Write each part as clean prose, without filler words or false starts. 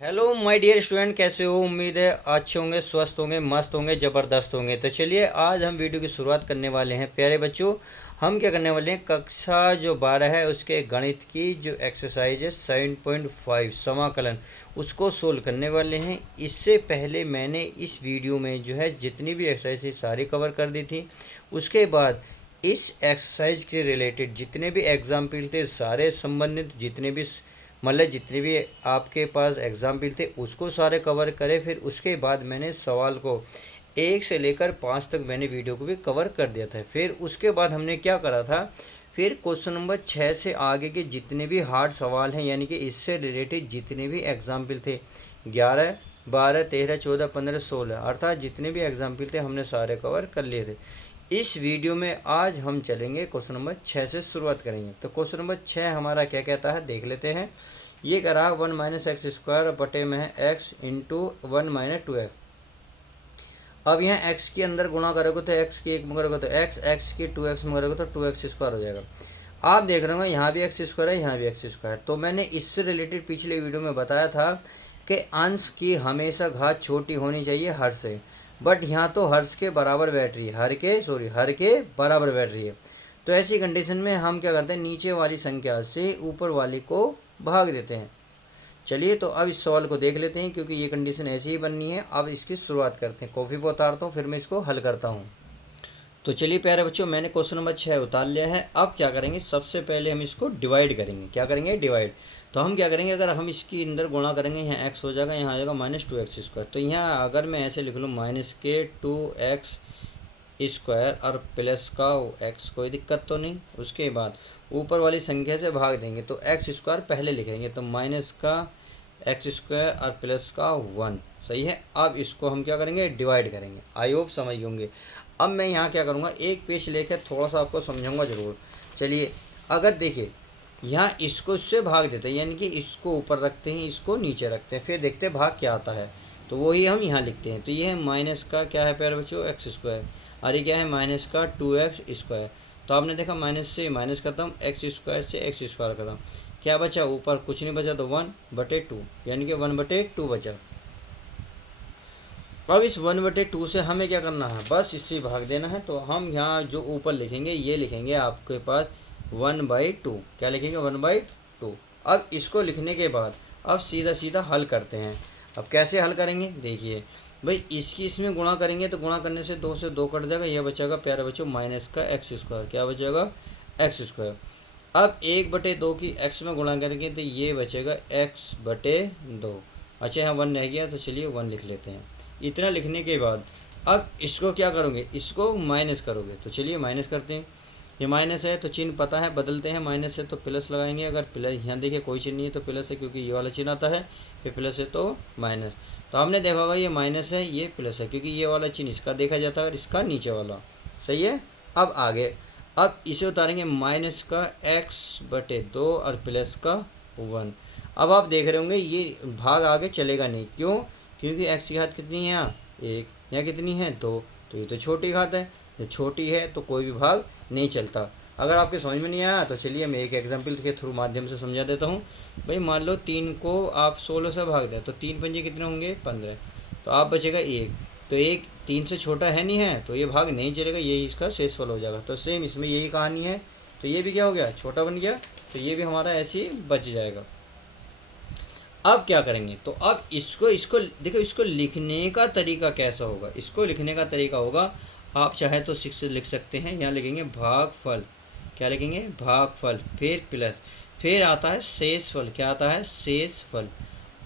Hello my dear student, कैसे हो? उम्मीद है अच्छे होंगे, स्वस्थ होंगे, मस्त होंगे, ज़बरदस्त होंगे। तो चलिए आज हम वीडियो की शुरुआत करने वाले हैं। प्यारे बच्चों, हम क्या करने वाले हैं, कक्षा जो 12 है उसके गणित की जो एक्सरसाइज है 7.5 समाकलन, उसको सोल्व करने वाले हैं। इससे पहले मैंने इस वीडियो में जो है जितनी भी एक्सरसाइज सारी कवर कर दी थी। उसके बाद इस एक्सरसाइज के रिलेटेड जितने भी एग्जाम्पल थे सारे संबंधित, जितने भी आपके पास एग्जाम्पल थे उसको सारे कवर करें। फिर उसके बाद मैंने सवाल को 1 से लेकर 5 तक मैंने वीडियो को भी कवर कर दिया था। फिर उसके बाद हमने क्या करा था, फिर क्वेश्चन नंबर 6 से आगे के जितने भी हार्ड सवाल हैं, यानी कि इससे रिलेटेड जितने भी एग्जाम्पल थे 11, 12, 13, 14, 15, 16 अर्थात जितने भी एग्जाम्पल थे हमने सारे कवर कर लिए थे। इस वीडियो में आज हम चलेंगे क्वेश्चन नंबर 6 से शुरुआत करेंगे। तो क्वेश्चन नंबर 6 हमारा क्या कहता है देख लेते हैं। ये कह रहा है 1 माइनस एक्स स्क्वायर बटे में है एक्स इंटू 1 माइनस 2x। अब यहाँ x के अंदर गुणा करोगे तो x की 1 में करोगे तो x की 2x में करोगे तो 2x स्क्वायर हो जाएगा। आप देख रहे हो यहाँ भी एक्स स्क्वायर है, यहाँ भी एक्स स्क्वायर। तो मैंने इससे रिलेटेड पिछले वीडियो में बताया था कि अंश की हमेशा घात छोटी होनी चाहिए हर से, बट यहाँ तो हर्ष के बराबर बैठ रही है, हर के बराबर बैठ रही है। तो ऐसी कंडीशन में हम क्या करते हैं, नीचे वाली संख्या से ऊपर वाली को भाग देते हैं। चलिए तो अब इस सवाल को देख लेते हैं, क्योंकि ये कंडीशन ऐसी ही बननी है। अब इसकी शुरुआत करते हैं, कॉफ़ी पर उतारता हूँ फिर मैं इसको हल करता हूँ। तो चलिए प्यारे बच्चों, मैंने क्वेश्चन नंबर 6 उतार लिया है। अब क्या करेंगे, सबसे पहले हम इसको डिवाइड करेंगे। क्या करेंगे? डिवाइड। तो हम क्या करेंगे, अगर हम इसके अंदर गुणा करेंगे, यहाँ x हो जाएगा, यहाँ आ जाएगा माइनस 2x स्क्वायर। तो यहाँ अगर मैं ऐसे लिख लूँ माइनस के 2x स्क्वायर और प्लस का x, कोई दिक्कत तो नहीं। उसके बाद ऊपर वाली संख्या से भाग देंगे तो x स्क्वायर पहले लिखेंगे, तो माइनस का एक्स स्क्वायर और प्लस का 1। सही है। अब इसको हम क्या करेंगे, डिवाइड करेंगे। आई होप समझ होंगे। अब मैं यहाँ क्या करूँगा, एक पेज लेकर थोड़ा सा आपको समझाऊंगा ज़रूर। चलिए, अगर देखिए यहाँ इसको इससे भाग देते हैं, यानी कि इसको ऊपर रखते हैं, इसको नीचे रखते हैं, फिर देखते हैं भाग क्या आता है। तो वही हम यहाँ लिखते हैं। तो ये है माइनस का क्या है प्यारे बच्चों, एक्स स्क्वायर, और ये क्या है माइनस का 2x स्क्वायर। तो आपने देखा माइनस से माइनस खत्म, एक्स स्क्वायर से एक्स स्क्वायर खत्म, क्या बचा? ऊपर कुछ नहीं बचा, तो 1/2, यानी कि 1/2 बचा। अब इस 1/2 से हमें क्या करना है, बस इससे भाग देना है। तो हम यहाँ जो ऊपर लिखेंगे ये लिखेंगे आपके पास 1/2। क्या लिखेंगे? 1/2। अब इसको लिखने के बाद अब सीधा सीधा हल करते हैं। अब कैसे हल करेंगे देखिए भाई, इसकी इसमें गुणा करेंगे तो गुणा करने से 2 से 2 कट जाएगा, यह बचेगा प्यारे बच्चों माइनस का एक्स स्क्वायर। क्या बचेगा? X square. अब 1/2 की x में गुणा करेंगे तो ये बचेगा x/2। अच्छा यहाँ 1 रह गया, तो चलिए 1 लिख लेते हैं। इतना लिखने के बाद अब इसको क्या करोगे, इसको माइनस करोगे। तो चलिए माइनस करते हैं। ये माइनस है तो चिन्ह पता है, बदलते हैं। माइनस है तो प्लस लगाएंगे। अगर प्लस, यहाँ देखिए कोई चिन्ह नहीं है तो प्लस है, क्योंकि ये वाला चिन्ह आता है। फिर प्लस है तो माइनस। तो आपने देखा होगा ये माइनस है, ये प्लस है, क्योंकि ये वाला चिन्ह इसका देखा जाता है और इसका नीचे वाला। सही है। अब आगे, अब इसे उतारेंगे माइनस का x/2 और प्लस का 1। अब आप देख रहे होंगे ये भाग आगे चलेगा नहीं, क्यों? क्योंकि x की घात कितनी है यहाँ? 1। यहाँ कितनी है? 2। तो ये तो छोटी घात है, जो छोटी है तो कोई भी भाग नहीं चलता। अगर आपके समझ में नहीं आया तो चलिए मैं एक एग्जाम्पल के थ्रू माध्यम से समझा देता हूँ। भाई मान लो 3 को आप 16 से भाग दें तो 3 पंजे कितने होंगे? 15। तो आप बचेगा 1। तो 1 3 से छोटा है नहीं है, तो ये भाग नहीं चलेगा, यही इसका शेषफल हो जाएगा। तो सेम इसमें यही कहानी है। तो ये भी क्या हो गया, छोटा बन गया, तो ये भी हमारा ऐसे ही बच जाएगा। अब क्या करेंगे, तो अब इसको देखो, इसको लिखने का तरीका कैसा होगा। इसको लिखने का तरीका होगा, आप चाहे तो 6 से लिख सकते हैं। यहाँ लिखेंगे भागफल। क्या लिखेंगे? भागफल। फिर प्लस, फिर आता है शेषफल। क्या आता है? शेषफल।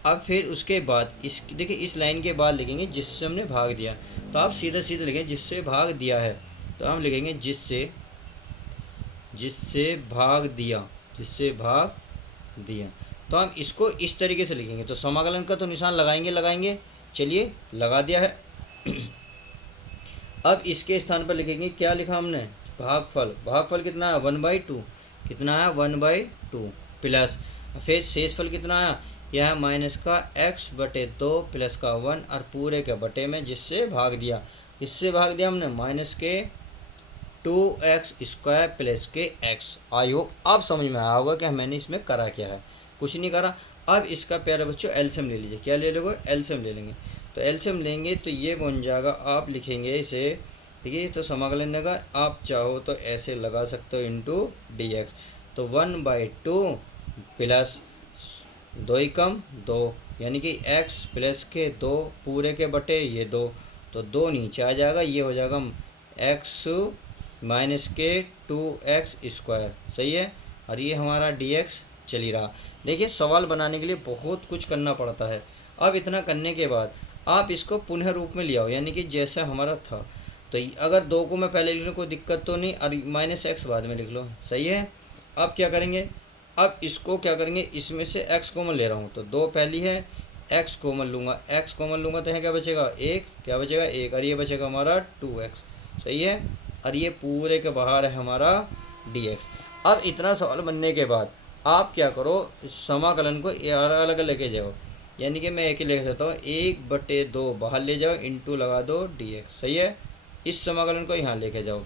अब फिर उसके बाद इस देखिए इस लाइन के बाद लिखेंगे जिससे हमने भाग दिया। तो आप सीधा सीधा लिखेंगे जिससे भाग दिया है, तो हम लिखेंगे जिससे भाग दिया, जिससे भाग दिया। तो हम इसको इस तरीके से लिखेंगे। तो समाकलन का तो निशान लगाएंगे। चलिए लगा दिया है। अब इसके स्थान पर लिखेंगे, क्या लिखा हमने? भागफल। भागफल कितना है? 1/2। कितना है? 1/2 प्लस, फिर शेषफल कितना है? यह है माइनस का x/2 प्लस का 1 और पूरे के बटे में जिससे भाग दिया। किससे भाग दिया हमने? माइनस के 2x स्क्वायर प्लस के x। आई होप आप समझ में आया होगा कि मैंने इसमें करा क्या है। कुछ नहीं करा, अब इसका प्यारे बच्चों एलसीएम ले लीजिए। क्या ले लोगे? एलसीएम ले लेंगे। तो एलसीएम लेंगे तो ये बन जाएगा, आप लिखेंगे इसे, देखिए तो समाकलन का आप चाहो तो ऐसे लगा सकते हो, इंटू डी एक्स। तो 1/2 प्लस 2 ही कम 2, यानी कि x प्लस के 2 पूरे के बटे ये 2, तो 2 नीचे आ जाएगा, ये हो जाएगा x माइनस के 2x स्क्वायर। सही है। और ये हमारा dx चल ही रहा। देखिए सवाल बनाने के लिए बहुत कुछ करना पड़ता है। अब इतना करने के बाद आप इसको पुनः रूप में ले आओ, यानी कि जैसा हमारा था। तो अगर 2 को मैं पहले लिख लूँ कोई दिक्कत तो नहीं, और -x बाद में लिख लो। सही है। अब क्या करेंगे? अब इसको क्या करेंगे, इसमें से x कॉमन ले रहा हूँ, तो 2 पहली है, x कॉमन लूँगा, x कॉमन लूँगा तो यहाँ क्या बचेगा? 1। क्या बचेगा? 1। और ये बचेगा हमारा 2x। सही है। और ये पूरे के बाहर है हमारा dx। अब इतना सवाल बनने के बाद आप क्या करो, समाकलन को अलग अलग लेके जाओ, यानी कि मैं एक ही लेके सकता हूँ, 1/2 बाहर ले जाओ, इंटू लगा दो dx। सही है। इस समाकलन को यहाँ लेके जाओ,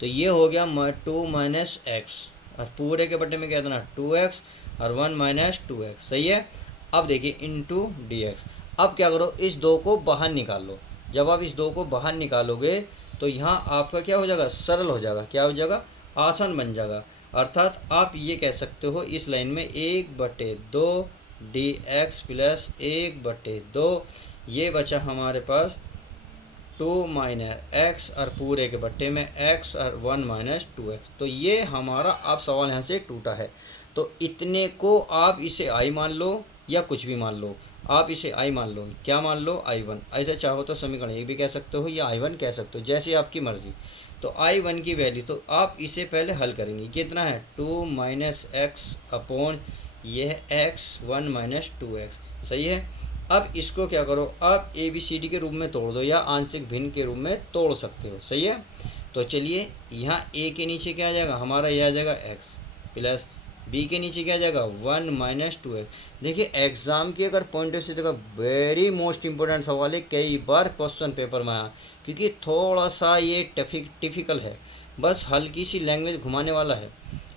तो ये हो गया 2 माइनस एक्स, और पूरे के बटे में क्या देना? 2x, और 1 माइनस 2x। सही है। अब देखिए इंटू dx। अब क्या करो, इस 2 को बाहर निकाल लो। जब आप इस 2 को बाहर निकालोगे तो यहाँ आपका क्या हो जाएगा? सरल हो जाएगा। क्या हो जाएगा? आसान बन जाएगा। अर्थात आप ये कह सकते हो इस लाइन में 1/2 dx प्लस 1/2, ये बचा हमारे पास 2 माइनस एक्स, और पूरे के बट्टे में x, और 1 माइनस 2x। तो ये हमारा अब सवाल यहाँ से टूटा है। तो इतने को आप इसे i मान लो या कुछ भी मान लो, आप इसे i मान लो। क्या मान लो? i1। ऐसा चाहो तो समीकरण ये भी कह सकते हो या i1 कह सकते हो, जैसी आपकी मर्ज़ी। तो i1 की वैल्यू तो आप इसे पहले हल करेंगे। कितना है? 2 माइनस एक्स अपॉन ये है x, 1 माइनस 2x। सही है। अब इसको क्या करो, आप ए बी सी डी के रूप में तोड़ दो, या आंशिक भिन्न के रूप में तोड़ सकते हो। सही है। तो चलिए यहाँ ए के नीचे क्या आ जाएगा हमारा? ये आ जाएगा x, प्लस बी के नीचे क्या आ जाएगा? 1 माइनस 2x। देखिए एग्ज़ाम की अगर पॉइंट ऑफ से देखा, वेरी मोस्ट इंपॉर्टेंट सवाल है, कई बार क्वेश्चन पेपर में आया, क्योंकि थोड़ा सा ये टिफिकल है, बस हल्की सी लैंग्वेज घुमाने वाला है।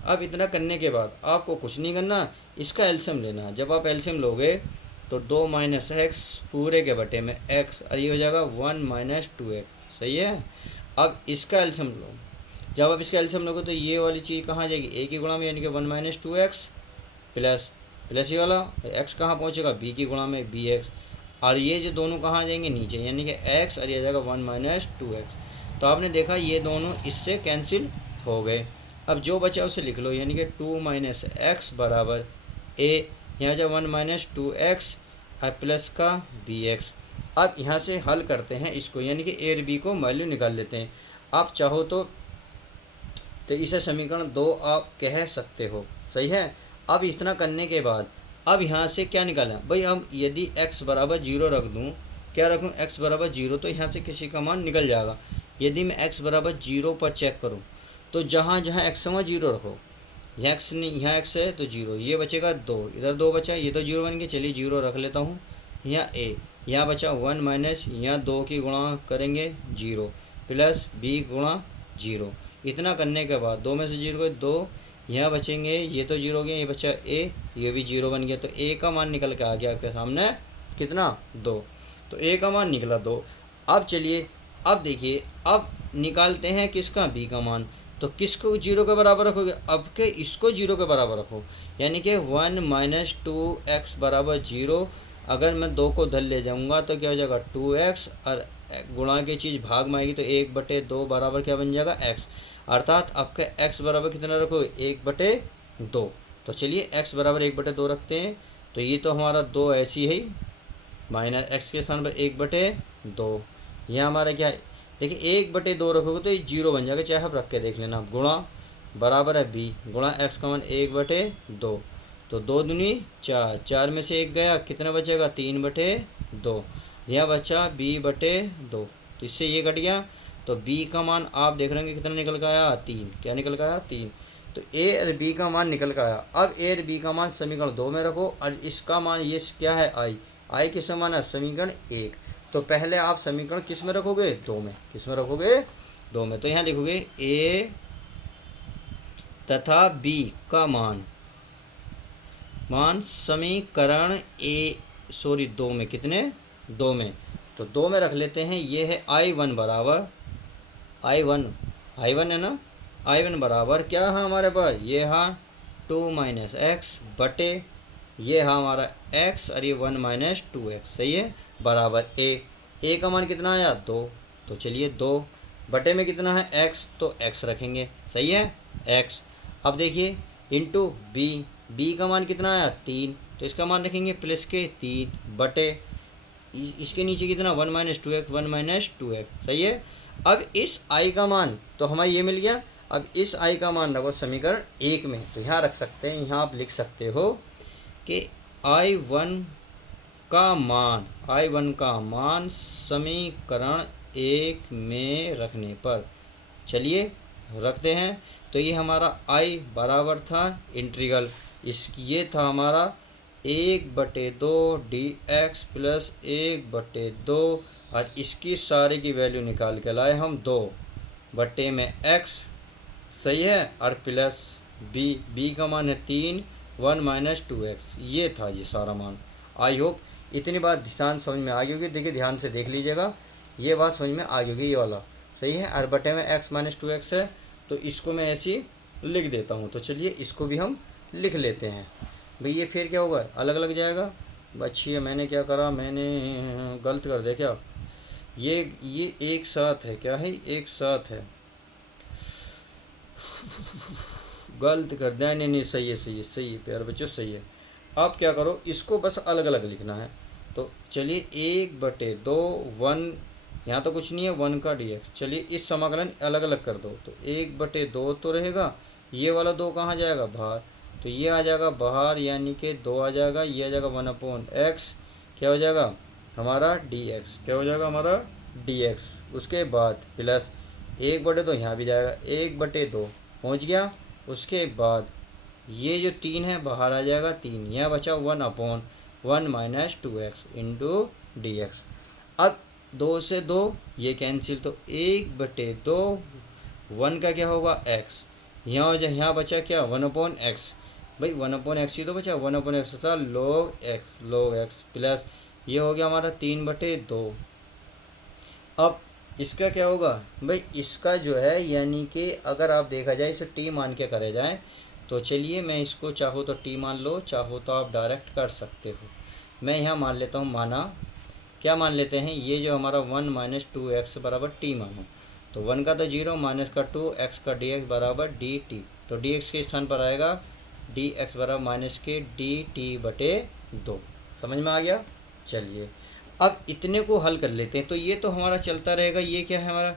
अब इतना करने के बाद आपको कुछ नहीं करना, इसका एलसीएम लेना है। जब आप एलसीएम लोगे तो 2 माइनस एक्स पूरे के बटे में x, और ये हो जाएगा 1 माइनस 2x। सही है। अब इसका एलसीएम लो। जब आप इसका एलसीएम लोगे तो ये वाली चीज़ कहाँ जाएगी? a की गुणा में, यानी कि 1 माइनस 2x प्लस ये वाला x कहाँ पहुँचेगा? b की गुणा में bx, और ये जो दोनों कहाँ जाएंगे? नीचे, यानी कि x, और ये आ जाएगा 1 माइनस 2x। तो आपने देखा ये दोनों इससे कैंसिल हो गए। अब जो बचा उसे लिख लो, यानी कि 2 माइनस एक्स बराबर a, यहाँ जो 1 माइनस 2x और प्लस का bx। अब यहाँ से हल करते हैं इसको, यानी कि a और b को वैल्यू निकाल लेते हैं। आप चाहो तो इसे समीकरण 2 आप कह सकते हो। सही है। अब इतना करने के बाद अब यहाँ से क्या निकालें भाई? हम यदि x बराबर 0 रख दूँ, क्या रखूँ? x बराबर 0, तो यहाँ से किसी का मान निकल जाएगा। यदि मैं x बराबर 0 पर चेक करूँ तो जहाँ जहाँ x है 0 रखो, यहाँ x नहीं, यहाँ x है तो 0, ये बचेगा 2, इधर 2 बचा, ये तो 0 बन गया। चलिए 0 रख लेता हूँ। यहाँ a, यहाँ बचा 1 माइनस, यहाँ 2 की गुणा करेंगे 0, प्लस b गुणा 0। इतना करने के बाद 2 में से 0 गए 2, यहाँ बचेंगे, ये तो 0 हो गया, ये बचा a, ये भी 0 बन गया। तो a का मान निकल के आ गया आपके सामने कितना? 2। तो a का मान निकला 2। अब चलिए अब देखिए, अब निकालते हैं किसका? b का मान। तो किसको 0 के बराबर रखोगे? अब के इसको 0 के बराबर रखो, यानी कि 1 माइनस 2x बराबर 0। अगर मैं 2 को धर ले जाऊंगा तो क्या हो जाएगा? 2x, और गुणा की चीज़ भाग में आएगी तो 1/2 बराबर क्या बन जाएगा? x। अर्थात आपके x बराबर कितना रखोगे? 1/2। तो चलिए x बराबर 1/2 रखते हैं। तो ये तो हमारा 2 ऐसी है, माइनस x के स्थान पर 1/2। यहाँ हमारा क्या है? देखिए 1/2 रखोगे तो ये 0 बन जाएगा, चाहे आप रख के देख लेना। गुणा बराबर है b गुणा x का मान 1/2, तो 2 दूनी 4, 4 में से 1 गया, कितना बचेगा? 3/2। यहाँ बचा b/2, तो इससे ये कट गया। तो b का मान आप देख रहे हैं कितना निकल के आया? 3। क्या निकल के आया? 3। तो a और b का मान निकल के आया। अब a और b का मान समीकरण 2 में रखो, और इसका मान ये क्या है? i किस समान है? समीकरण 1। तो पहले आप समीकरण किस में रखोगे? 2 में। किस में रखोगे? 2 में। तो यहाँ लिखोगे a तथा b का मान मान समीकरण दो में, कितने, दो में, तो दो में रख लेते हैं। ये है I1 बराबर I1 है ना, I1 बराबर क्या है हमारे पास, ये हाँ 2 माइनस एक्स बटे ये हाँ हमारा x और ये 1 माइनस 2x, सही है, बराबर a का मान कितना आया 2, तो चलिए 2 बटे में कितना है x, तो x रखेंगे, सही है x। अब देखिए इंटू b का मान कितना आया 3, तो इसका मान रखेंगे प्लस के 3 बटे इसके नीचे कितना 1 माइनस 2x, सही है। अब इस i का मान तो हमारा ये मिल गया। अब इस i का मान रखो समीकरण 1 में, तो यहाँ रख सकते हैं, यहाँ आप लिख सकते हो कि I1 का मान समीकरण 1 में रखने पर, चलिए रखते हैं। तो ये हमारा I बराबर था इंटीग्रल, ये था हमारा 1/2 dx प्लस 1/2 और इसकी सारे की वैल्यू निकाल के लाए हम 2 बटे में x, सही है, और प्लस b का मान है 3 1 माइनस 2x, ये था ये सारा मान। आई होप इतनी बात ध्यान समझ में आ गई होगी। देखिए ध्यान से देख लीजिएगा, ये बात समझ में आ गई होगी, ये वाला सही है। और बटे में x माइनस 2x है, तो इसको मैं ऐसे ही लिख देता हूँ। तो चलिए इसको भी हम लिख लेते हैं भाई। ये फिर क्या होगा, अलग अलग जाएगा। बच्ची मैंने क्या करा, मैंने गलत कर दिया क्या, ये एक साथ है, क्या है, एक साथ है, गलत कर दिया। नहीं सही है प्यारे बच्चों, सही है। अब क्या करो, इसको बस अलग अलग लिखना है। तो चलिए 1/2 1, यहाँ तो कुछ नहीं है 1 का dx, चलिए इस समाकलन अलग अलग कर दो। तो 1/2 तो रहेगा, ये वाला 2 कहाँ जाएगा बाहर, तो ये आ जाएगा बाहर, यानी कि 2 आ जाएगा, ये आ जाएगा 1/x, क्या हो जाएगा हमारा dx, क्या हो जाएगा हमारा dx। उसके बाद प्लस 1/2 यहाँ भी जाएगा, 1/2 पहुँच गया। उसके बाद ये जो 3 है बाहर आ जाएगा, 3 यहाँ बचा 1/1 माइनस 2x इंटू dx। अब 2 से 2 ये कैंसिल, तो 1/2 1 का क्या होगा x, यहाँ हो जाए, यहाँ बचा क्या 1/x, भाई 1/x ही तो बचा, 1/x था log x प्लस ये हो गया हमारा 3/2। अब इसका क्या होगा भाई, इसका जो है यानी कि अगर आप देखा जाए इसे t मान के करे जाए, तो चलिए मैं इसको चाहो तो t मान लो, चाहो तो आप डायरेक्ट कर सकते हो। मैं यहाँ मान लेता हूँ, माना क्या मान लेते हैं, ये जो हमारा 1 माइनस 2x बराबर t मानो, तो 1 का तो 0 माइनस का 2 x का dx बराबर dt, तो dx के स्थान पर आएगा dx बराबर माइनस के dt/2। समझ में आ गया। चलिए अब इतने को हल कर लेते हैं। तो ये तो हमारा चलता रहेगा, ये क्या है हमारा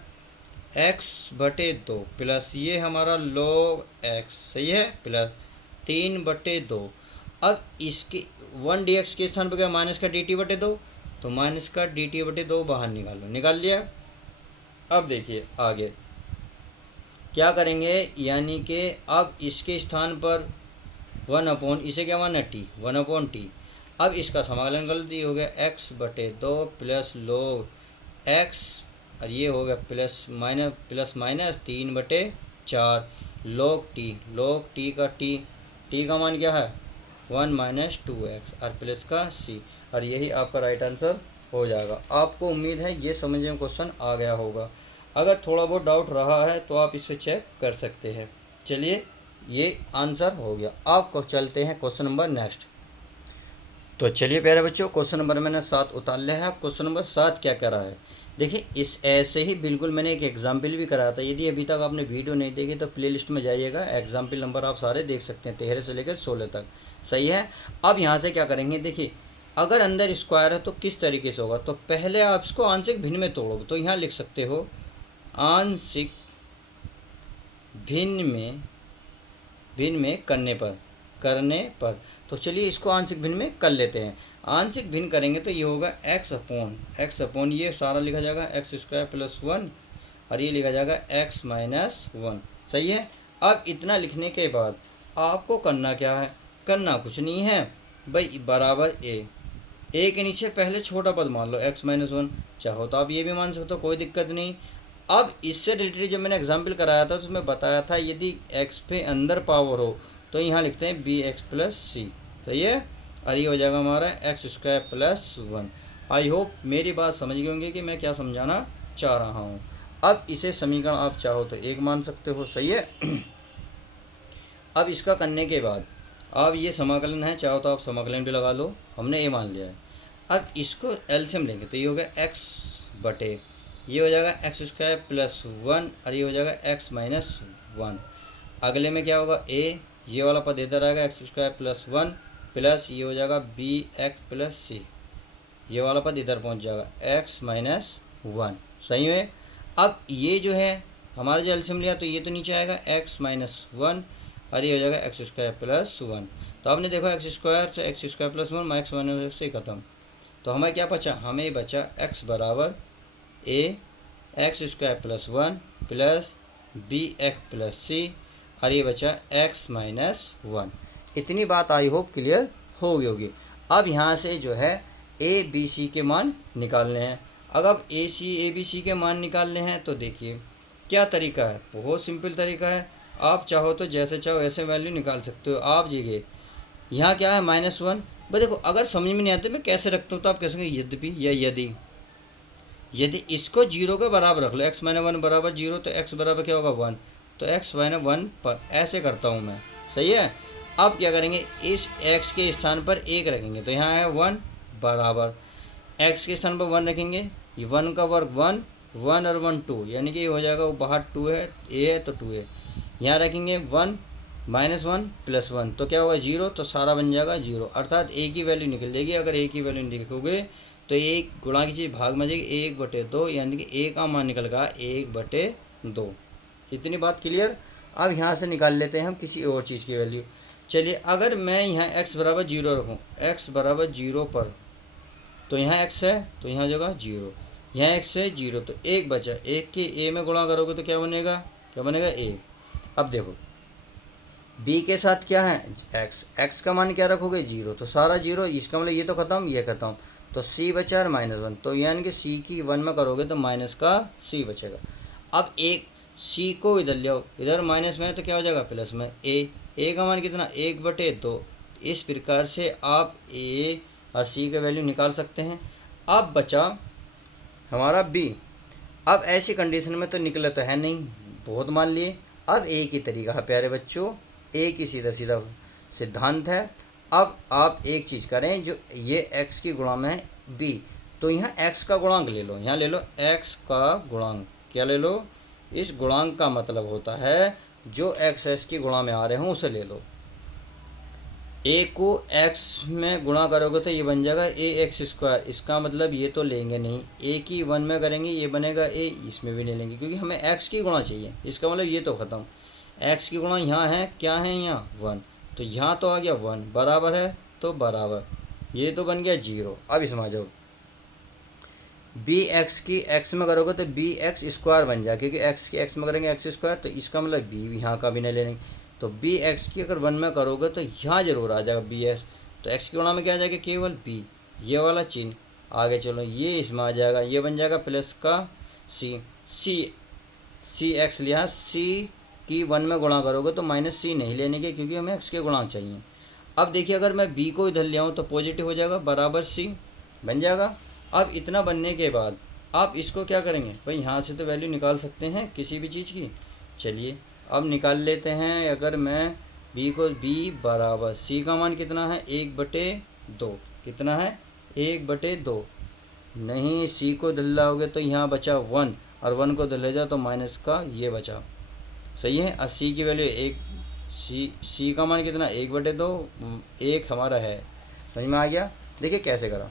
x/2 प्लस ये हमारा log x, सही है, प्लस 3/2। अब इसके 1 dx के स्थान पर क्या माइनस का dt/2, तो माइनस का dt/2 बाहर निकालो, निकाल लिया। अब देखिए आगे क्या करेंगे, यानी कि अब इसके स्थान पर 1/, इसे क्या माना t, 1/t। अब इसका समाकलन गलती हो गया, x/2 प्लस log x, और ये हो गया प्लस माइनस 3/4 log t का t का मान क्या है 1 माइनस 2x और प्लस का c, और यही आपका राइट आंसर हो जाएगा। आपको उम्मीद है ये समझने में क्वेश्चन आ गया होगा। अगर थोड़ा बहुत डाउट रहा है तो आप इसे चेक कर सकते हैं। चलिए ये आंसर हो गया। आपको चलते हैं क्वेश्चन नंबर नेक्स्ट। तो चलिए प्यारे बच्चों, क्वेश्चन नंबर मैंने 7 उतार लिया है। अब क्वेश्चन नंबर 7 क्या कह रहा है, देखिए इस ऐसे ही बिल्कुल मैंने एक एग्जाम्पल भी कराया था। यदि अभी तक आपने वीडियो नहीं देखी तो प्लेलिस्ट में जाइएगा, एग्जाम्पल नंबर आप सारे देख सकते हैं 13 से लेकर 16 तक, सही है। अब यहाँ से क्या करेंगे, देखिए अगर अंदर स्क्वायर है तो किस तरीके से होगा, तो पहले आप इसको आंशिक भिन्न में तोड़ोगे, तो यहाँ लिख सकते हो आंशिक भिन्न में करने पर। तो चलिए इसको आंशिक भिन्न में कर लेते हैं। आंशिक भिन्न करेंगे तो ये होगा x अपॉन ये सारा लिखा जाएगा x² प्लस 1 और ये लिखा जाएगा x माइनस 1, सही है। अब इतना लिखने के बाद आपको करना क्या है, करना कुछ नहीं है भाई, बराबर a के नीचे पहले छोटा पद मान लो x माइनस 1, चाहो तो आप ये भी मान सकते हो, कोई दिक्कत नहीं। अब इससे रिलेटेड जब मैंने एग्जाम्पल कराया था तो उसमें बताया था यदि x पे अंदर पावर हो तो यहाँ लिखते हैं bx प्लस c, सही है। और ये हो जाएगा हमारा x square plus 1। I hope मेरी बात समझ गए होंगे कि मैं क्या समझाना चाह रहा हूँ। अब इसे समीकरण आप चाहो तो 1 मान सकते हो, सही है। अब इसका करने के बाद अब ये समाकलन है, चाहो तो आप समाकलन भी लगा लो, हमने ये मान लिया है। अब इसको एलसीएम लेंगे तो ये हो गया एक्स बटे, ये हो जाएगा एक्स स्क्वायर प्लस 1 और ये हो जाएगा एक्स माइनस 1। अगले में क्या होगा ए, ये वाला पद इधर आएगा एक्स स्क्वायर प्लस 1 प्लस ये हो जाएगा बी एक्स प्लस सी, ये वाला पद इधर पहुंच जाएगा एक्स माइनस 1, सही है। अब ये जो है हमारा जो एलसीएम लिया तो ये तो नीचे आएगा एक्स माइनस 1 और ये हो जाएगा एक्स स्क्वायर प्लस 1। तो आपने देखो एक्स स्क्वायर से x square plus 1 x minus से ख़त्म, तो हमें क्या बचा, हमें बचा एक्स बराबर A X square plus 1 plus B X plus C और ये बचा एक्स माइनस 1। इतनी बात आई होप क्लियर हो गई होगी। अब यहाँ से जो है ए बी सी के मान निकालने हैं। अगर ए बी सी के मान निकालने हैं तो देखिए क्या तरीका है, बहुत सिंपल तरीका है। आप चाहो तो जैसे चाहो वैसे वैल्यू निकाल सकते हो। आप जगह यहाँ क्या है -1, बस देखो अगर समझ में नहीं आता मैं कैसे रखता हूँ तो आप कह सकेंगे यद्यपि या यदि इसको 0 के बराबर रख लो, एक्स माइनस 1 बराबर 0, तो एक्स बराबर क्या होगा 1, तो एक्स माइनस 1 पर ऐसे करता हूँ मैं, सही है। अब क्या करेंगे, इस एक्स के स्थान पर 1 रखेंगे तो यहाँ है 1 बराबर एक्स के स्थान पर 1 रखेंगे, ये 1 का वर्ग 1 1 और 1 2, यानी कि ये हो जाएगा, वो बाहर 2 है, ए है तो 2 है। यहाँ रखेंगे 1 -1 प्लस 1 तो क्या होगा 0, तो सारा बन जाएगा 0, अर्थात ए की वैल्यू निकल जाएगी। अगर ए की वैल्यू लिखोगे तो 1 गुणा की चीज़ भाग में जाएगी 1/2, यानी कि ए का मान निकल गया 1/2। इतनी बात क्लियर। अब यहाँ से निकाल लेते हैं हम किसी और चीज़ की वैल्यू। चलिए अगर मैं यहाँ x बराबर 0 रखूँ, x बराबर 0 पर, तो यहाँ x है तो यहाँ जगह 0, यहाँ x है 0 तो 1 बचा, 1 के a में गुणा करोगे तो क्या बनेगा, a। अब देखो b के साथ क्या है x का मान क्या रखोगे 0, तो सारा 0, इसका मतलब ये तो ख़त्म ये ख़त्म, तो c बचा और -1, तो यानी कि c की 1 में करोगे तो माइनस का c बचेगा। अब एक c को इधर ले आओ, इधर माइनस में है तो क्या हो जाएगा प्लस में a का मान कितना 1/2। इस प्रकार से आप a और c का वैल्यू निकाल सकते हैं। अब बचा हमारा b। अब ऐसी कंडीशन में तो निकला तो है नहीं, बहुत मान लिए। अब एक ही तरीका है प्यारे बच्चों, एक ही सीधा सीधा सिद्धांत है। अब आप एक चीज़ करें, जो ये x की गुणा में है b, तो यहाँ x का गुणांक ले लो, यहाँ ले लो x का गुणांक, क्या ले लो, इस गुणांक का मतलब होता है जो x की गुणा में आ रहे हों उसे ले लो। a को x में गुणा करोगे तो ये बन जाएगा ax², इसका मतलब ये तो लेंगे नहीं, a की 1 में करेंगे ये बनेगा a, इसमें भी नहीं लेंगे क्योंकि हमें x की गुणा चाहिए, इसका मतलब ये तो ख़त्म। x की गुणा यहाँ है, क्या है यहाँ 1, तो यहाँ तो आ गया 1 बराबर है तो बराबर, ये तो बन गया 0। अब इसमें आ जाओ, बी एक्स की x में करोगे तो bx² बन जाए, क्योंकि x की x में करेंगे x², तो इसका मतलब b यहाँ का भी नहीं लेंगे, तो bx की अगर 1 में करोगे तो यहाँ जरूर आ जाएगा bx, तो x की गुणा में क्या आ जाएगा केवल b, ये वाला चिन्ह। आगे चलो ये इसमें आ जाएगा, ये बन जाएगा प्लस का c x लिया, c की 1 में गुणा करोगे तो -c नहीं लेने के, क्योंकि हमें x के गुणा चाहिए। अब देखिए अगर मैं b को इधर ले आऊँ तो पॉजिटिव हो जाएगा, बराबर c बन जाएगा। अब इतना बनने के बाद आप इसको क्या करेंगे भाई, यहाँ से तो वैल्यू निकाल सकते हैं किसी भी चीज़ की। चलिए अब निकाल लेते हैं। अगर मैं b को b बराबर c का मान कितना है 1/2, कितना है 1/2, नहीं c को धल लाओगे तो यहाँ बचा 1 और 1 को धल ले जाओ तो माइनस का ये बचा, सही है। और c की वैल्यू 1, c का मान कितना 1/2, 1 हमारा है, समझ में आ गया। देखिए कैसे करा,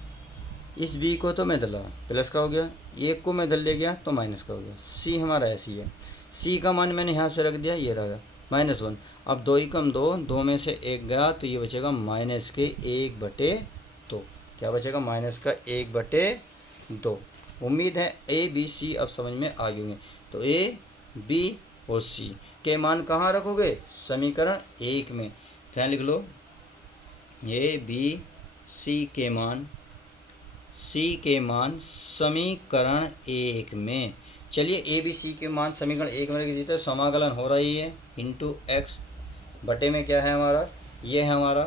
इस b को तो मैं धला प्लस का हो गया, 1 को मैं धल ले गया तो माइनस का हो गया, c हमारा ऐसी है, c का मान मैंने यहाँ से रख दिया, ये रहा -1। अब 2 एकम 2, 2 में से 1 गया तो ये बचेगा माइनस के 1/2, क्या बचेगा माइनस का 1/2। उम्मीद है a b c अब समझ में आ गए होंगे। तो a b और c के मान कहाँ रखोगे, समीकरण 1 में, ध्यान लिख लो, a b c के मान समीकरण 1 में। चलिए ए बी सी के मान समीकरण 1 में रख तो समाकलन हो रही है इंटू एक्स बटे में क्या है हमारा, ये है हमारा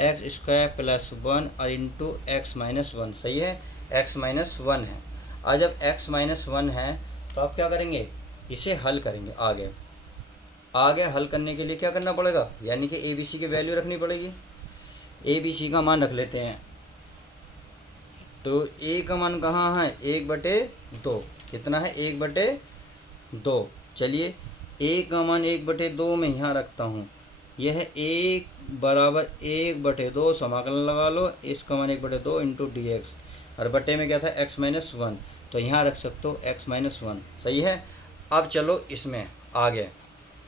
एक्स स्क्वायर प्लस वन और इंटू एक्स माइनस वन। सही है, एक्स माइनस वन है। और जब एक्स माइनस वन है तो आप क्या करेंगे, इसे हल करेंगे। आगे आगे हल करने के लिए क्या करना पड़ेगा, यानी कि ए बी सी की वैल्यू रखनी पड़ेगी। ए बी सी का मान रख लेते हैं। तो ए का मान कहाँ है, 1/2। कितना है, 1/2। चलिए ए का मान 1/2 में यहाँ रखता हूँ। यह है 1 बराबर 1/2 समाकलन लगा लो। इसका मान 1/2 इंटू डी एक्स, और बटे में क्या था, एक्स माइनस वन। तो यहाँ रख सकते हो एक्स माइनस वन। सही है। अब चलो इसमें आगे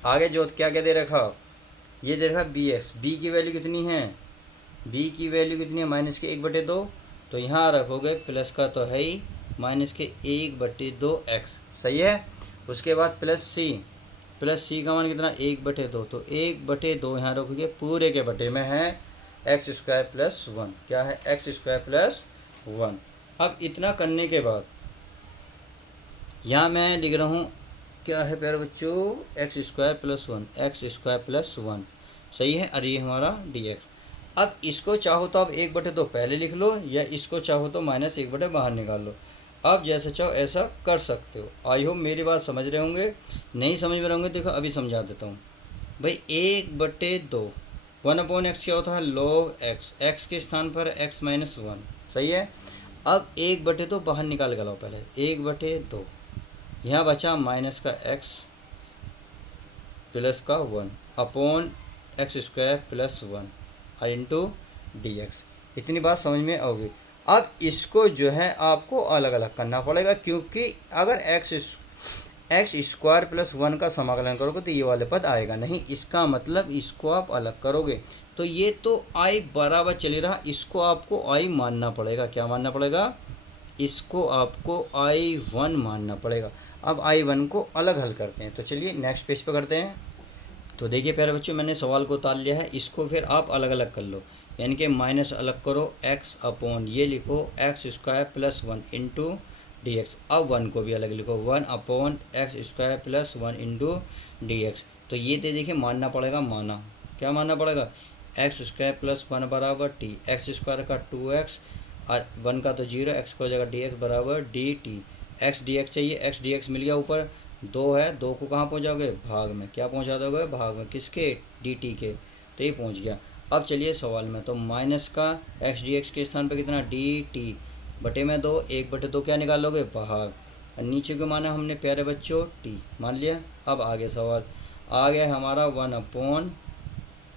आगे जो क्या क्या दे रखा, ये दे रखा बी एक्स। बी की वैल्यू कितनी है, बी की वैल्यू कितनी है, माइनस के 1/2। तो यहाँ रखोगे प्लस का तो है ही, माइनस के 1/2 एक्स। सही है। उसके बाद प्लस सी का मान कितना, 1/2। तो 1/2 यहाँ रखोगे, पूरे के बटे में है एक्स स्क्वायर प्लस वन। क्या है, एक्स स्क्वायर प्लस वन। अब इतना करने के बाद यहाँ मैं लिख रहा हूँ, क्या है प्यारे बच्चों, x square plus one, x square plus one. सही है। और ये हमारा डी एक्स। अब इसको चाहो तो आप 1/2 पहले लिख लो, या इसको चाहो तो -1/2 बाहर निकाल लो। आप जैसे चाहो ऐसा कर सकते हो। आई होप मेरी बात समझ रहे होंगे। नहीं समझ में रहे होंगे, देखो अभी समझा देता हूँ भाई। 1/2 1/x क्या होता है, log x। x के स्थान पर x माइनस वन। सही है। अब 1/2 बाहर निकाल के लाओ पहले, 1/2। यहाँ बचा माइनस का x प्लस का one upon x square plus one और इंटू डी एक्स। इतनी बात समझ में आओगी। अब इसको जो है आपको अलग अलग करना पड़ेगा, क्योंकि अगर एक्स स्क्वायर प्लस वन का समाकलन करोगे तो ये वाले पद आएगा नहीं। इसका मतलब इसको आप अलग करोगे तो ये तो आई बराबर चली रहा, इसको आपको आई मानना पड़ेगा। क्या मानना पड़ेगा, इसको आपको I1 मानना पड़ेगा। अब I1 को अलग हल करते हैं। तो चलिए नेक्स्ट पेज पे करते हैं। तो देखिए प्यारे बच्चों, मैंने सवाल को उतार लिया है। इसको फिर आप अलग अलग कर लो, यानी कि माइनस अलग करो, x अपॉन ये लिखो x square plus one into D x. अब वन को भी अलग लिखो, 1 upon x square plus one into D x. तो ये दे देखिए मानना पड़ेगा, माना क्या मानना पड़ेगा, एक्स स्क्वायर प्लस वन बराबर टी, एक्स स्क्वायर का 2x और वन का तो 0, एक्स का हो जाएगा डी एक्स बराबर D T. X D x चाहिए, एक्स डी एक्स मिल गया। ऊपर 2 है, 2 को कहाँ पहुँचाओगे, भाग में। क्या पहुँचा दोगे, भाग में। किसके, डी टी के। तो ये पहुँच गया। अब चलिए सवाल में, तो माइनस का एक्स डी एक्स के स्थान पर कितना, डी टी बटे में 2, 1/2 क्या निकालोगे, भाग। और नीचे को माना हमने प्यारे बच्चों टी मान लिया। अब आगे सवाल आ गया हमारा 1 upon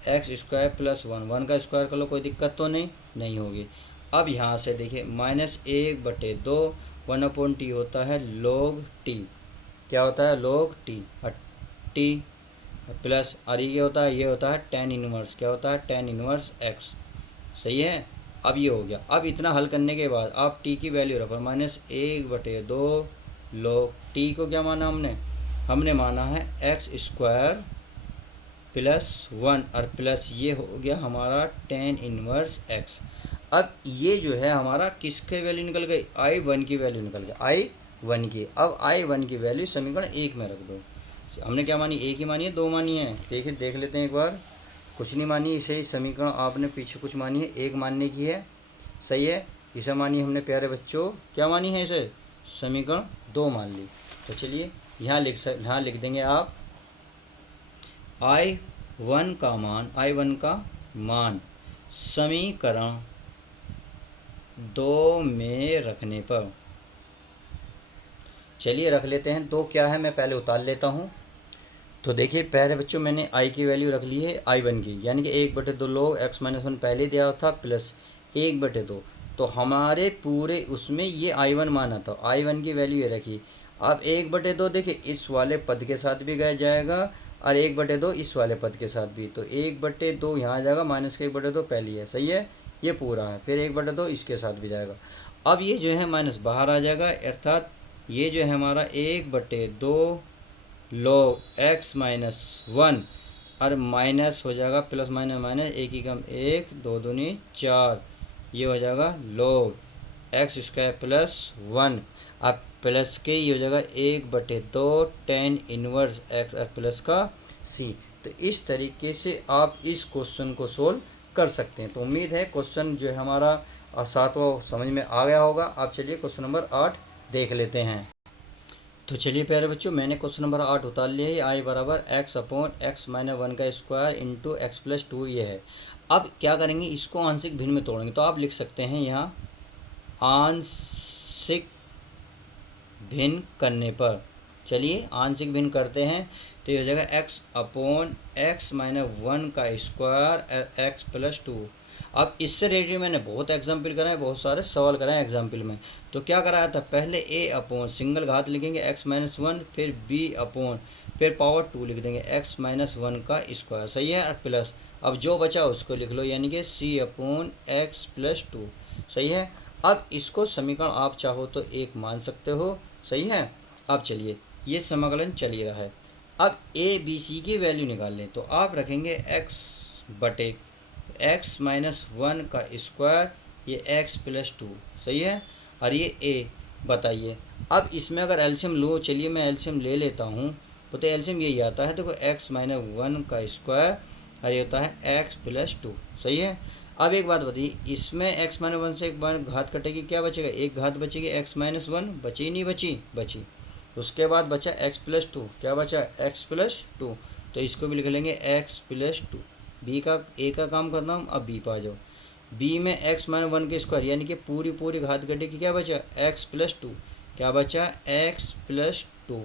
x square plus one. One का स्क्वायर कर लो, कोई दिक्कत तो नहीं होगी। अब यहाँ से देखिए -1/2 1 अपॉन टी होता है log टी। क्या होता है, log टी। और टी प्लस और ये होता है, ये होता है tan इनवर्स। क्या होता है, tan इनवर्स एक्स। सही है। अब ये हो गया। अब इतना हल करने के बाद आप टी की वैल्यू रखो, -1/2 log टी को क्या माना हमने माना है एक्स स्क्वायर प्लस वन और प्लस ये हो गया हमारा tan इनवर्स एक्स। अब ये जो है हमारा किसके वैल्यू निकल गई, I1 की वैल्यू निकल गई, I1 की। अब I1 की वैल्यू समीकरण 1 में रख दो। हमने क्या मानी, 1 ही मानी है, 2 मानी है, देखिए देख लेते हैं एक बार। कुछ नहीं मानी, इसे समीकरण आपने पीछे कुछ मानी है, 1 मानने की है। सही है। इसे मानी हमने प्यारे बच्चों, क्या मानी है, इसे समीकरण 2 मान ली। तो चलिए यहाँ लिख देंगे आप I1 का मान समीकरण 2 में रखने पर। चलिए रख लेते हैं। 2 क्या है मैं पहले उतार लेता हूँ। तो देखिए प्यारे बच्चों, मैंने I की वैल्यू रख ली है I1 की, यानी कि 1/2 log x माइनस वन पहले दिया था प्लस 1/2। तो हमारे पूरे उसमें ये I1 माना था, I1 की वैल्यू ये रखी। अब 1/2 देखिए इस वाले पद के साथ भी गया जाएगा और 1/2 इस वाले पद के साथ भी। तो 1/2 यहाँ जाएगा, माइनस का 1/2 पहले है। सही है, ये पूरा है। फिर 1/2 इसके साथ भी जाएगा। अब ये जो है माइनस बाहर आ जाएगा, अर्थात ये जो है हमारा 1/2 log x माइनस वन और माइनस हो जाएगा प्लस माइनस माइनस, 1 ही कम 1, 2 दूनी 4, ये हो जाएगा log x square plus one. अब प्लस के ये हो जाएगा 1/2 tan इनवर्स x और प्लस का c। तो इस तरीके से आप इस क्वेश्चन को सोल्व कर सकते हैं। तो उम्मीद है क्वेश्चन जो है हमारा 7वां समझ में आ गया होगा। अब चलिए क्वेश्चन नंबर 8 देख लेते हैं। तो चलिए प्यारे बच्चों, मैंने क्वेश्चन नंबर 8 उतार लिया है। आई बराबर एक्स अपॉन एक्स माइनस 1 का स्क्वायर इंटू एक्स प्लस 2 ये है। अब क्या करेंगे, इसको आंशिक भिन्न में तोड़ेंगे। तो आप लिख सकते हैं यहाँ आंशिक भिन्न करने पर, चलिए आंशिक भिन्न करते हैं। तो ये हो जाएगा एक्स अपॉन एक्स माइनस 1 का स्क्वायर एक्स प्लस 2। अब इससे रिलेटेड मैंने बहुत एग्जाम्पल कराए, बहुत सारे सवाल कराए एग्जाम्पल में। तो क्या कराया था, पहले ए अपॉन सिंगल घात लिखेंगे एक्स माइनस 1, फिर बी अपॉन फिर पावर 2 लिख देंगे एक्स माइनस 1 का स्क्वायर, सही है, और प्लस अब जो बचा उसको लिख लो, यानी कि सी अपॉन एक्स प्लस 2, सही है। अब इसको समीकरण आप चाहो तो एक मान सकते हो, सही है। अब चलिए ये समाकलन चल ही रहा है। अब ए बी सी की वैल्यू निकाल लें। तो आप रखेंगे एक्स बटे एक्स माइनस 1 का स्क्वायर, ये एक्स प्लस 2, सही है, और ये ए बताइए। अब इसमें अगर एलसीएम लो, चलिए मैं एलसीएम ले लेता हूँ। तो एलसीएम यही आता है, देखो एक्स माइनस 1 का स्क्वायर और ये होता है एक्स प्लस 2, सही है। अब एक बात बताइए, इसमें एक्स माइनस 1 से एक बार घात कटेगी, क्या बचेगा, एक घात बचेगी, एक्स माइनस 1 बची नहीं बची, बची। उसके बाद बचा एक्स प्लस 2, क्या बचा, एक्स प्लस 2। तो इसको भी लिख लेंगे एक्स प्लस 2। बी का ए का काम करता हूँ, अब बी पर आ जाओ। बी में एक्स माइनस 1 के स्क्वायर, यानी कि पूरी घात कटेगी, क्या बचा, एक्स प्लस 2, क्या बचा, एक्स प्लस 2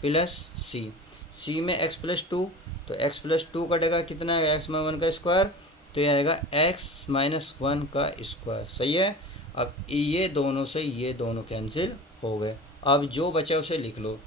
प्लस सी। सी में एक्स प्लस 2, तो एक्स प्लस 2 कटेगा, कितना है, एक्स माइनस 1 का स्क्वायर, तो यह आएगा एक्स माइनस 1 का स्क्वायर, सही है। अब ये दोनों से ये दोनों कैंसिल हो गए। अब जो बचा उसे लिख लो।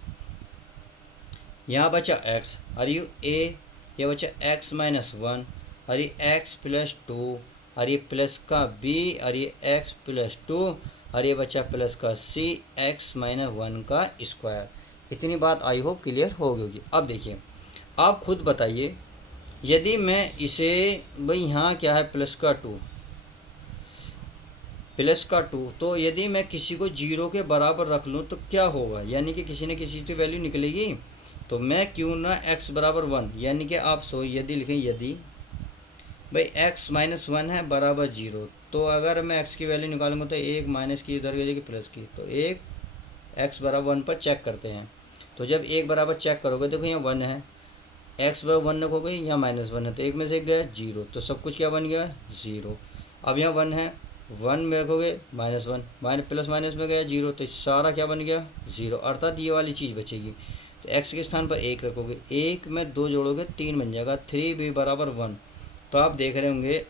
यहाँ बचा एक्स और ये बचा एक्स माइनस 1 और ये एक्स प्लस 2 और ये प्लस का बी और ये एक्स प्लस 2 और ये बचा प्लस का सी एक्स माइनस 1 का स्क्वायर। इतनी बात आई होप क्लियर हो गई होगी। अब देखिए आप खुद बताइए, यदि मैं इसे, भाई यहाँ क्या है, प्लस का 2, तो यदि मैं किसी को 0 के बराबर रख लूँ तो क्या होगा, यानी कि किसी न किसी की वैल्यू निकलेगी। तो मैं क्यों ना x बराबर 1, यानी कि आप यदि लिखें, यदि भाई x माइनस 1 है बराबर 0, तो अगर मैं x की वैल्यू निकालूंगा तो एक माइनस की इधर की प्लस की, तो एक x बराबर 1 पर चेक करते हैं। तो जब एक बराबर चेक करोगे, देखो यहाँ 1 है, x बराबर 1 रखोगे, यहाँ माइनस 1 है, तो एक में से एक गया 0, तो सब कुछ क्या बन गया, 0। अब यहाँ 1 है, 1 में रखोगे माइनस 1, प्लस माइनस में गया 0, तो सारा क्या बन गया, 0, अर्थात ये वाली चीज़ बचेगी। तो x के स्थान पर 1 रखोगे, 1 में 2 जोड़ोगे 3 बन जाएगा, 3b बराबर 1। तो आप देख रहे होंगे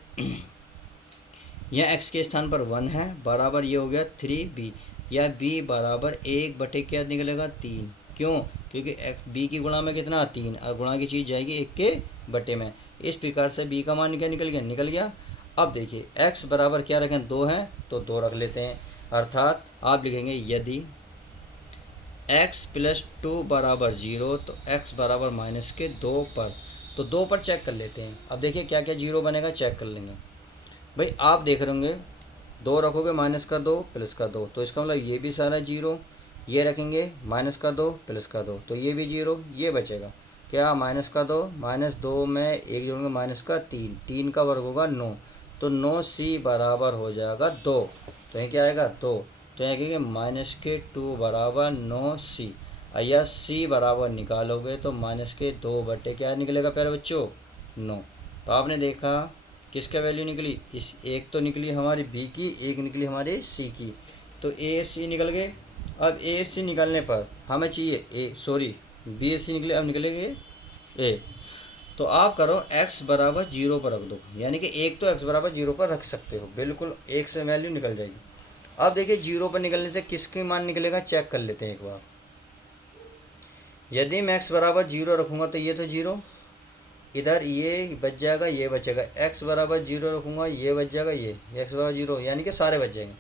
यहाँ x के स्थान पर 1 है, बराबर ये हो गया 3b, या b बराबर 1 बटे क्या निकलेगा, 3। क्यों, क्योंकि b की गुणा में कितना, 3, और गुणा की चीज़ जाएगी 1 के बटे में। इस प्रकार से b का मान क्या निकल गया। अब देखिए x बराबर क्या रखें, 2 है, तो 2 रख लेते हैं, अर्थात आप लिखेंगे यदि x प्लस 2 बराबर 0, तो x बराबर माइनस के 2 पर, तो 2 पर चेक कर लेते हैं। अब देखिए क्या क्या 0 बनेगा, चेक कर लेंगे। भाई आप देख रहे होंगे 2 रखोगे माइनस का 2 प्लस का 2, तो इसका मतलब ये भी सारा 0। ये रखेंगे माइनस का 2 प्लस का 2, तो ये भी 0, ये बचेगा क्या, माइनस का 2, माइनस 2 में एक जोड़ेंगे माइनस का 3, 3 का वर्ग होगा 9, तो 9c बराबर हो जाएगा 2। तो ये क्या आएगा, 2। तो यहाँ कहेंगे माइनस के 2 बराबर 9c, या c बराबर निकालोगे तो माइनस के 2 बटे क्या निकलेगा प्यारे बच्चों, 9। तो आपने देखा किसका वैल्यू निकली, इस एक तो निकली हमारी b की, एक निकली हमारी c की, तो a c निकल गए। अब a c निकलने पर हमें चाहिए b c निकले, अब निकलेंगे a। तो आप करो x बराबर 0 पर रख दो, यानी कि एक तो x बराबर 0 पर रख सकते हो, बिल्कुल एक से वैल्यू निकल जाएगी। अब देखिए 0 पर निकलने से किसके मान निकलेगा, चेक कर लेते हैं एक बार। यदि मैं x बराबर 0 रखूँगा तो ये तो 0, इधर ये बच जाएगा, ये बचेगा, x बराबर 0 रखूँगा, ये बच जाएगा, ये x बराबर 0, यानी कि सारे बच जाएंगे,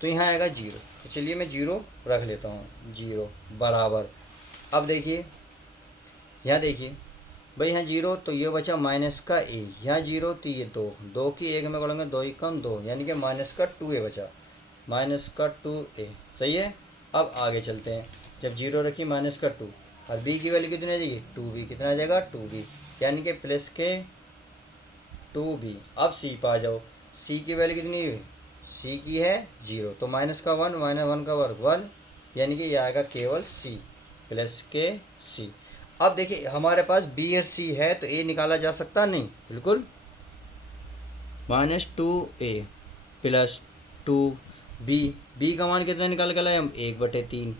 तो यहाँ आएगा 0। तो चलिए मैं 0 रख लेता हूँ, 0 बराबर। अब देखिए यहाँ देखिए भाई यहाँ 0, तो ये बचा माइनस का a, यहाँ 0, तो ये 2, 2 की 1 में बढ़ेंगे 2 ही कम 2, यानी कि माइनस का 2a बचा, माइनस का 2a, सही है। अब आगे चलते हैं, जब 0 रखी माइनस का 2, और b की वैल्यू कितनी आ जाएगी, 2b, कितना आ जाएगा 2b, यानी कि प्लस के 2b। अब सी पर आ जाओ, सी की वैल्यू कितनी है, सी की है 0, तो माइनस का 1, माइनस 1 का वर्ग 1, यानी कि ये आएगा केवल सी प्लस के सी। अब देखिए हमारे पास बी और सी है तो ए निकाला जा सकता नहीं, बिल्कुल। -2a प्लस 2b, बी का मान कितना निकाल के लाए हम, 1/3,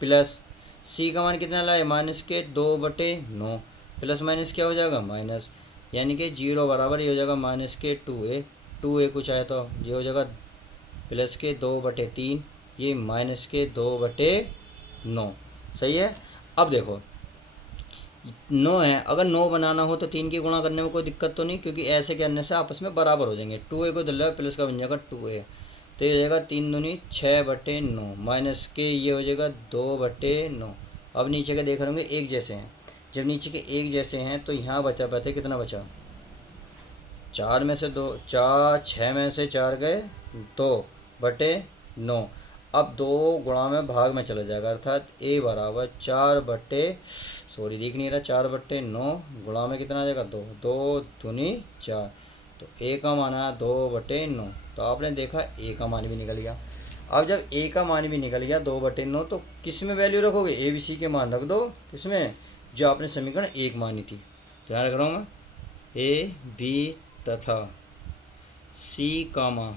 प्लस सी का मान कितना लाए, -2/9, प्लस माइनस क्या हो जाएगा, माइनस, यानी कि 0 बराबर ये हो जाएगा -2a, 2a कुछ आया तो ये हो जाएगा प्लस के 2/3, ये -2/9, सही है। अब देखो 9 है, अगर 9 बनाना हो तो 3 की गुणा करने में कोई दिक्कत तो नहीं, क्योंकि ऐसे करने से आपस में बराबर हो जाएंगे। 2a को दल प्लस का बन जाएगा 2a, तो ये हो जाएगा 3 दूनी 6/9, माइनस के ये हो जाएगा 2/9। अब नीचे के देख रहे होंगे एक जैसे हैं, जब नीचे के एक जैसे हैं तो यहाँ बचा पाते कितना बचा, 4 में से 2, 4, 6 में से 4 गए 2/9। अब 2 गुणा में भाग में चला जाएगा, अर्थात a बराबर दिख नहीं रहा, 4/9 गुणा में कितना आ जाएगा 2, 2 दूनी 4, तो a का मान आया 2/9। तो आपने देखा a का मान भी निकल गया। अब जब a का मान भी निकल गया 2/9, तो किस में वैल्यू रखोगे, a b c के मान रख दो, किसमें, जो आपने समीकरण 1 मानी थी। ध्यान रख रहा हूँ मैं, a b तथा c कामा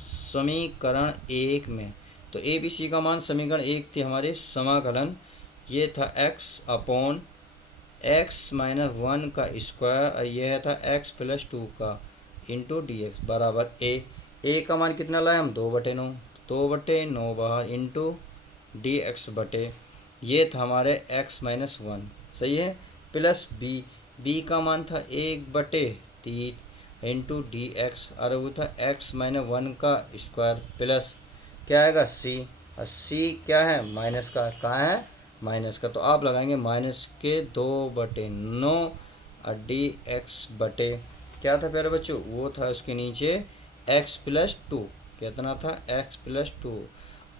समीकरण 1 में, तो ए बी सी का मान समीकरण 1 थी हमारे, समाकलन ये था x/(x-1) का स्क्वायर, और यह था x+2 का इंटू dx बराबर a का मान कितना लाए हम, 2/9, 2/9 बाहर इंटू dx बटे, ये था हमारे x-1, सही है, प्लस b का मान था 1/3 इंटू dx, और वो था x-1 का स्क्वायर, प्लस क्या आएगा c, और c क्या है, माइनस का, कहाँ है, माइनस का, तो आप लगाएंगे माइनस के 2/9 और dx बटे क्या था प्यारे बच्चों, वो था उसके नीचे x+2, कितना था, x+2।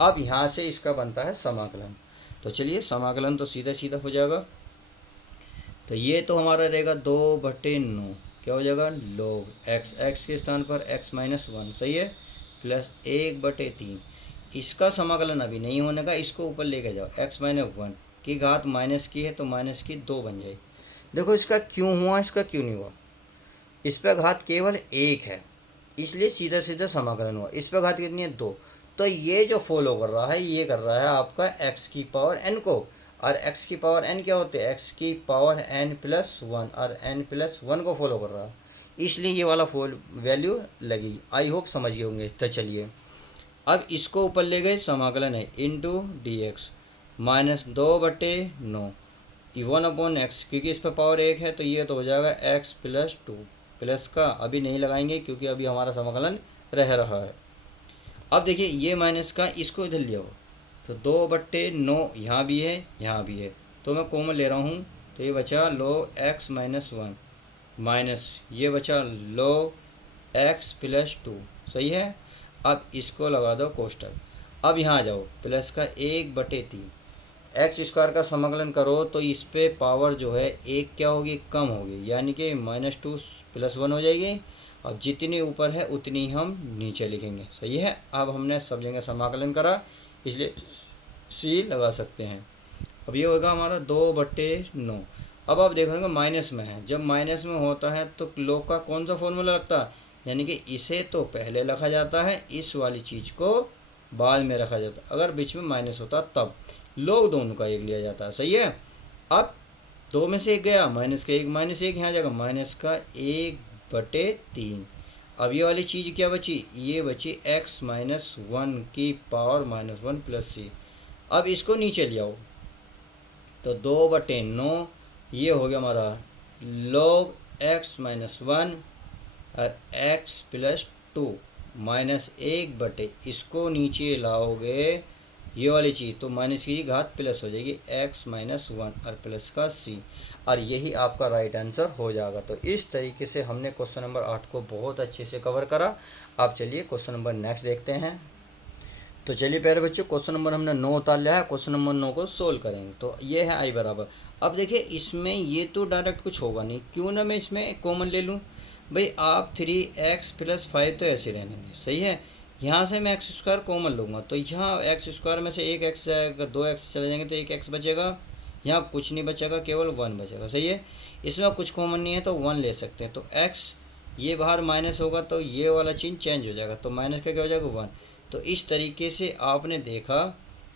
अब यहाँ से इसका बनता है समाकलन, तो चलिए समाकलन तो सीधा सीधा हो जाएगा। तो ये तो हमारा रहेगा 2/9, क्या हो जाएगा, log x के स्थान पर x-1, सही है, प्लस 1/3। इसका समाकलन अभी नहीं होने का, इसको ऊपर लेके जाओ, x-1 की घात माइनस की है तो माइनस की 2 बन जाएगी। देखो इसका क्यों हुआ, इसका क्यों नहीं हुआ, इस पर घात केवल 1 है, इसलिए सीधा सीधा समाकलन हुआ। इस पर घात कितनी है, 2, तो ये जो फॉलो कर रहा है, ये कर रहा है आपका x की पावर n को, और x की पावर n क्या होते हैं, x की पावर n+1, और n+1 को फॉलो कर रहा है, इसलिए ये वाला वैल्यू लगी। आई होप समझ गए होंगे। तो चलिए अब इसको ऊपर ले गए, समाकलन है इंटू dx -2/9 1/x, क्योंकि इस पर पावर 1 है तो ये तो हो जाएगा x+2, प्लस का अभी नहीं लगाएंगे क्योंकि अभी हमारा समाकलन रह रहा है। अब देखिए ये माइनस का इसको इधर लिया हो, तो 2/9 यहाँ भी है, यहाँ भी है, तो मैं कॉमन ले रहा हूँ, तो ये बचा log x-1 माइनस ये बचा log x+2, सही है। अब इसको लगा दो कोष्टक, अब यहाँ आ जाओ, प्लस का 1/3, एक्स स्क्वायर का समाकलन करो तो इस पे पावर जो है 1 क्या होगी, कम होगी, यानी कि -2 + 1 हो जाएगी। अब जितनी ऊपर है उतनी हम नीचे लिखेंगे, सही है। अब हमने सब जगह समाकलन करा, इसलिए सी लगा सकते हैं। अब ये होगा हमारा 2/9। अब आप देखोगे माइनस में है, जब माइनस में होता है तो log का कौन सा फॉर्मूला लगता है, यानी कि इसे तो पहले रखा जाता है, इस वाली चीज़ को बाद में रखा जाता है। अगर बीच में माइनस होता तब log दोनों का 1 लिया जाता है, सही है। अब 2 में से 1 गया, माइनस का 1, -1 यहाँ जाएगा, माइनस का 1/3। अब ये वाली चीज़ क्या बची, ये बची x-1 की पावर -1 प्लस c। अब इसको नीचे ले आओ, तो 2/9 ये हो गया हमारा log x-1 और x+2 -1/, इसको नीचे लाओगे ये वाली चीज़, तो माइनस की घात प्लस हो जाएगी x-1 और प्लस का c, और यही आपका राइट आंसर हो जाएगा। तो इस तरीके से हमने क्वेश्चन नंबर 8 को बहुत अच्छे से कवर करा। आप चलिए क्वेश्चन नंबर नेक्स्ट देखते हैं। तो चलिए प्यारे बच्चों, क्वेश्चन नंबर हमने 9 उतार लिया है। क्वेश्चन नंबर 9 को सोल्व करेंगे। तो ये है आई बराबर, अब देखिए इसमें ये तो डायरेक्ट कुछ होगा नहीं, क्यों ना मैं इसमें कॉमन ले लूँ। भाई आप 3x+5 तो ऐसे रहने दें, सही है। यहाँ से मैं एक्स स्क्वायर कॉमन लूँगा, तो यहाँ एक्स स्क्वायर में से एक एक्स जाएगा, 2x चले जाएंगे तो एक एक्स बचेगा। यहाँ कुछ नहीं बचेगा, केवल 1 बचेगा, सही है। इसमें कुछ कॉमन नहीं है तो 1 ले सकते हैं। तो x ये बाहर माइनस होगा तो ये वाला चिन्ह चेंज हो जाएगा, तो माइनस का क्या हो जाएगा 1। तो इस तरीके से आपने देखा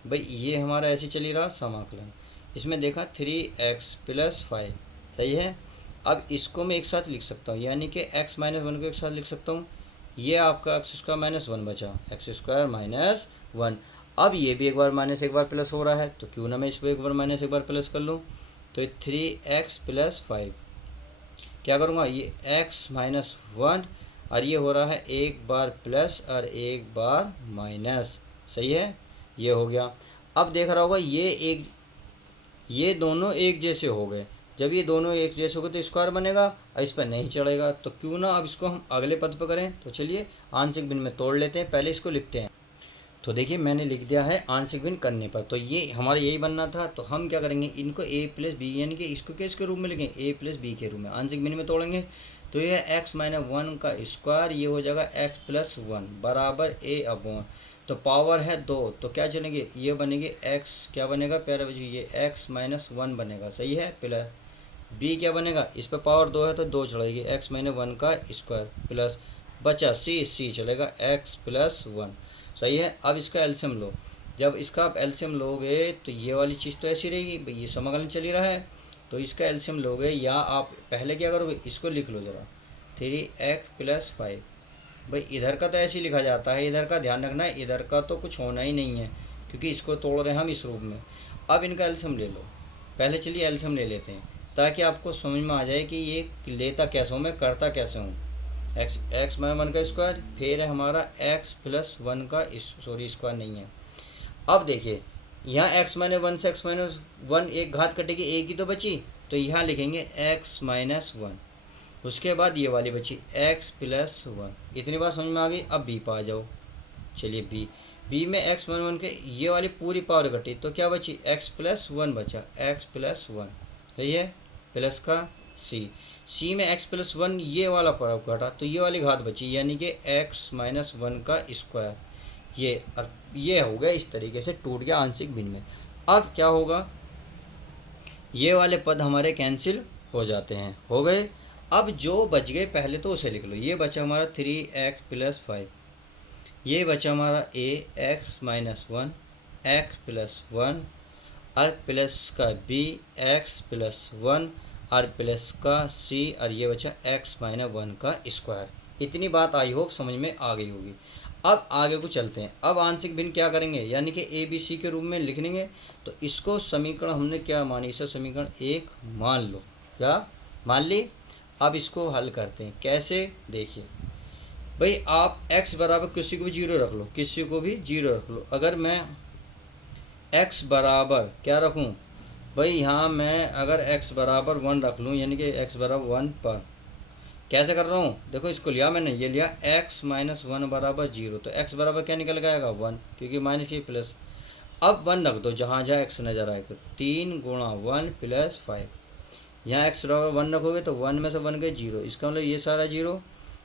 भाई, ये हमारा ऐसे चली रहा समाकलन। इसमें देखा 3x+5, सही है। अब इसको मैं एक साथ लिख सकता हूँ, यानी कि x-1 को एक साथ लिख सकता हूँ। ये आपका x² - 1 बचा, x² - 1। अब ये भी एक बार माइनस एक बार प्लस हो रहा है, तो क्यों ना मैं इसको एक बार माइनस एक बार प्लस कर लूँ। तो 3x+5 क्या करूँगा, ये x-1 और ये हो रहा है एक बार प्लस और एक बार माइनस, सही है। ये हो गया। अब देख रहा होगा ये दोनों एक जैसे हो गए। जब ये दोनों एक जैसे हो गए तो स्क्वायर बनेगा और इस पर नहीं चढ़ेगा, तो क्यों ना अब इसको हम अगले पद पर करें। तो चलिए आंशिक भिन्न में तोड़ लेते हैं, पहले इसको लिखते हैं। तो देखिए मैंने लिख दिया है आंशिक भिन्न करने पर, तो ये हमारा यही बनना था। तो हम क्या करेंगे, इनको a+b यानी कि इसको किसके रूप में लिखेंगे, a+b के रूप में आंशिक भिन्न में तोड़ेंगे। तो ये x-1 का स्क्वायर ये हो जाएगा x+1 बराबर a/। तो पावर है 2, तो क्या चलेंगे, ये बनेगी x, क्या बनेगा प्यारे बच्चों, ये x-1 बनेगा, सही है। प्लस b क्या बनेगा, इस पर पावर 2 है तो 2 चढ़ेगी, x-1 का स्क्वायर प्लस बचा c चलेगा x+1, सही है। अब इसका एलसीएम लो, जब इसका आप एलसीएम लोगे तो ये वाली चीज़ तो ऐसी रहेगी, भाई ये समाकलन चल ही रहा है। तो इसका एलसीएम लोगे, या आप पहले क्या करोगे, इसको लिख लो ज़रा, 3x+5। भाई इधर का तो ऐसे ही लिखा जाता है, इधर का ध्यान रखना है, इधर का तो कुछ होना ही नहीं है क्योंकि इसको तोड़ रहे हैं हम इस रूप में। अब इनका एलसीएम ले लो, पहले चलिए एलसीएम ले लेते हैं ताकि आपको समझ में आ जाए कि ये लेता कैसे हूँ, मैं करता कैसे हूँ। x-1 का स्क्वायर, फिर है हमारा x+1 का स्क्वायर नहीं है। अब देखिए यहाँ x-1 से x-1 एक घात कटेगी, एक ही तो बची, तो यहाँ लिखेंगे x-1। उसके बाद ये वाली बची x+1। इतनी बात समझ में आ गई। अब b पर आ जाओ। चलिए b में x-1 के ये वाली पूरी पावर कटी, तो क्या बची, x+1 बचा, x+1, सही है। प्लस का c में x+1 ये वाला पावर घटा, तो ये वाली घात बची, यानी कि x-1 का स्क्वायर। ये हो गया, इस तरीके से टूट गया आंशिक भिन्न में। अब क्या होगा, ये वाले पद हमारे कैंसिल हो जाते हैं, हो गए। अब जो बच गए पहले तो उसे लिख लो। ये बचा हमारा 3x+5, ये बचा हमारा x-1 x+1 और प्लस का b x+1 और प्लस का c और ये बचा x-1 का स्क्वायर। इतनी बात आई होप समझ में आ गई होगी। अब आगे को चलते हैं। अब आंशिक भिन्न क्या करेंगे, यानी कि ए बी सी के रूप में लिखेंगे। तो इसको समीकरण हमने क्या मानी, इसे समीकरण 1 मान लो, क्या मान ली। अब इसको हल करते हैं, कैसे देखिए भाई, आप x बराबर किसी को भी 0 रख लो, किसी को भी 0 रख लो। अगर मैं x बराबर क्या रखूं भाई, यहाँ मैं अगर x बराबर 1 रख लूँ, यानी कि x बराबर 1 पर कैसे कर रहा हूँ, देखो इसको लिया मैंने, ये लिया x-1 बराबर 0। तो x बराबर क्या निकल आएगा 1, क्योंकि माइनस की प्लस। अब 1 रख दो जहाँ जहाँ x नज़र आएगा, 3 × 1 + 5। यहाँ x बराबर 1 रखोगे तो 1 में से 1 गए 0, इसका मतलब ये सारा 0।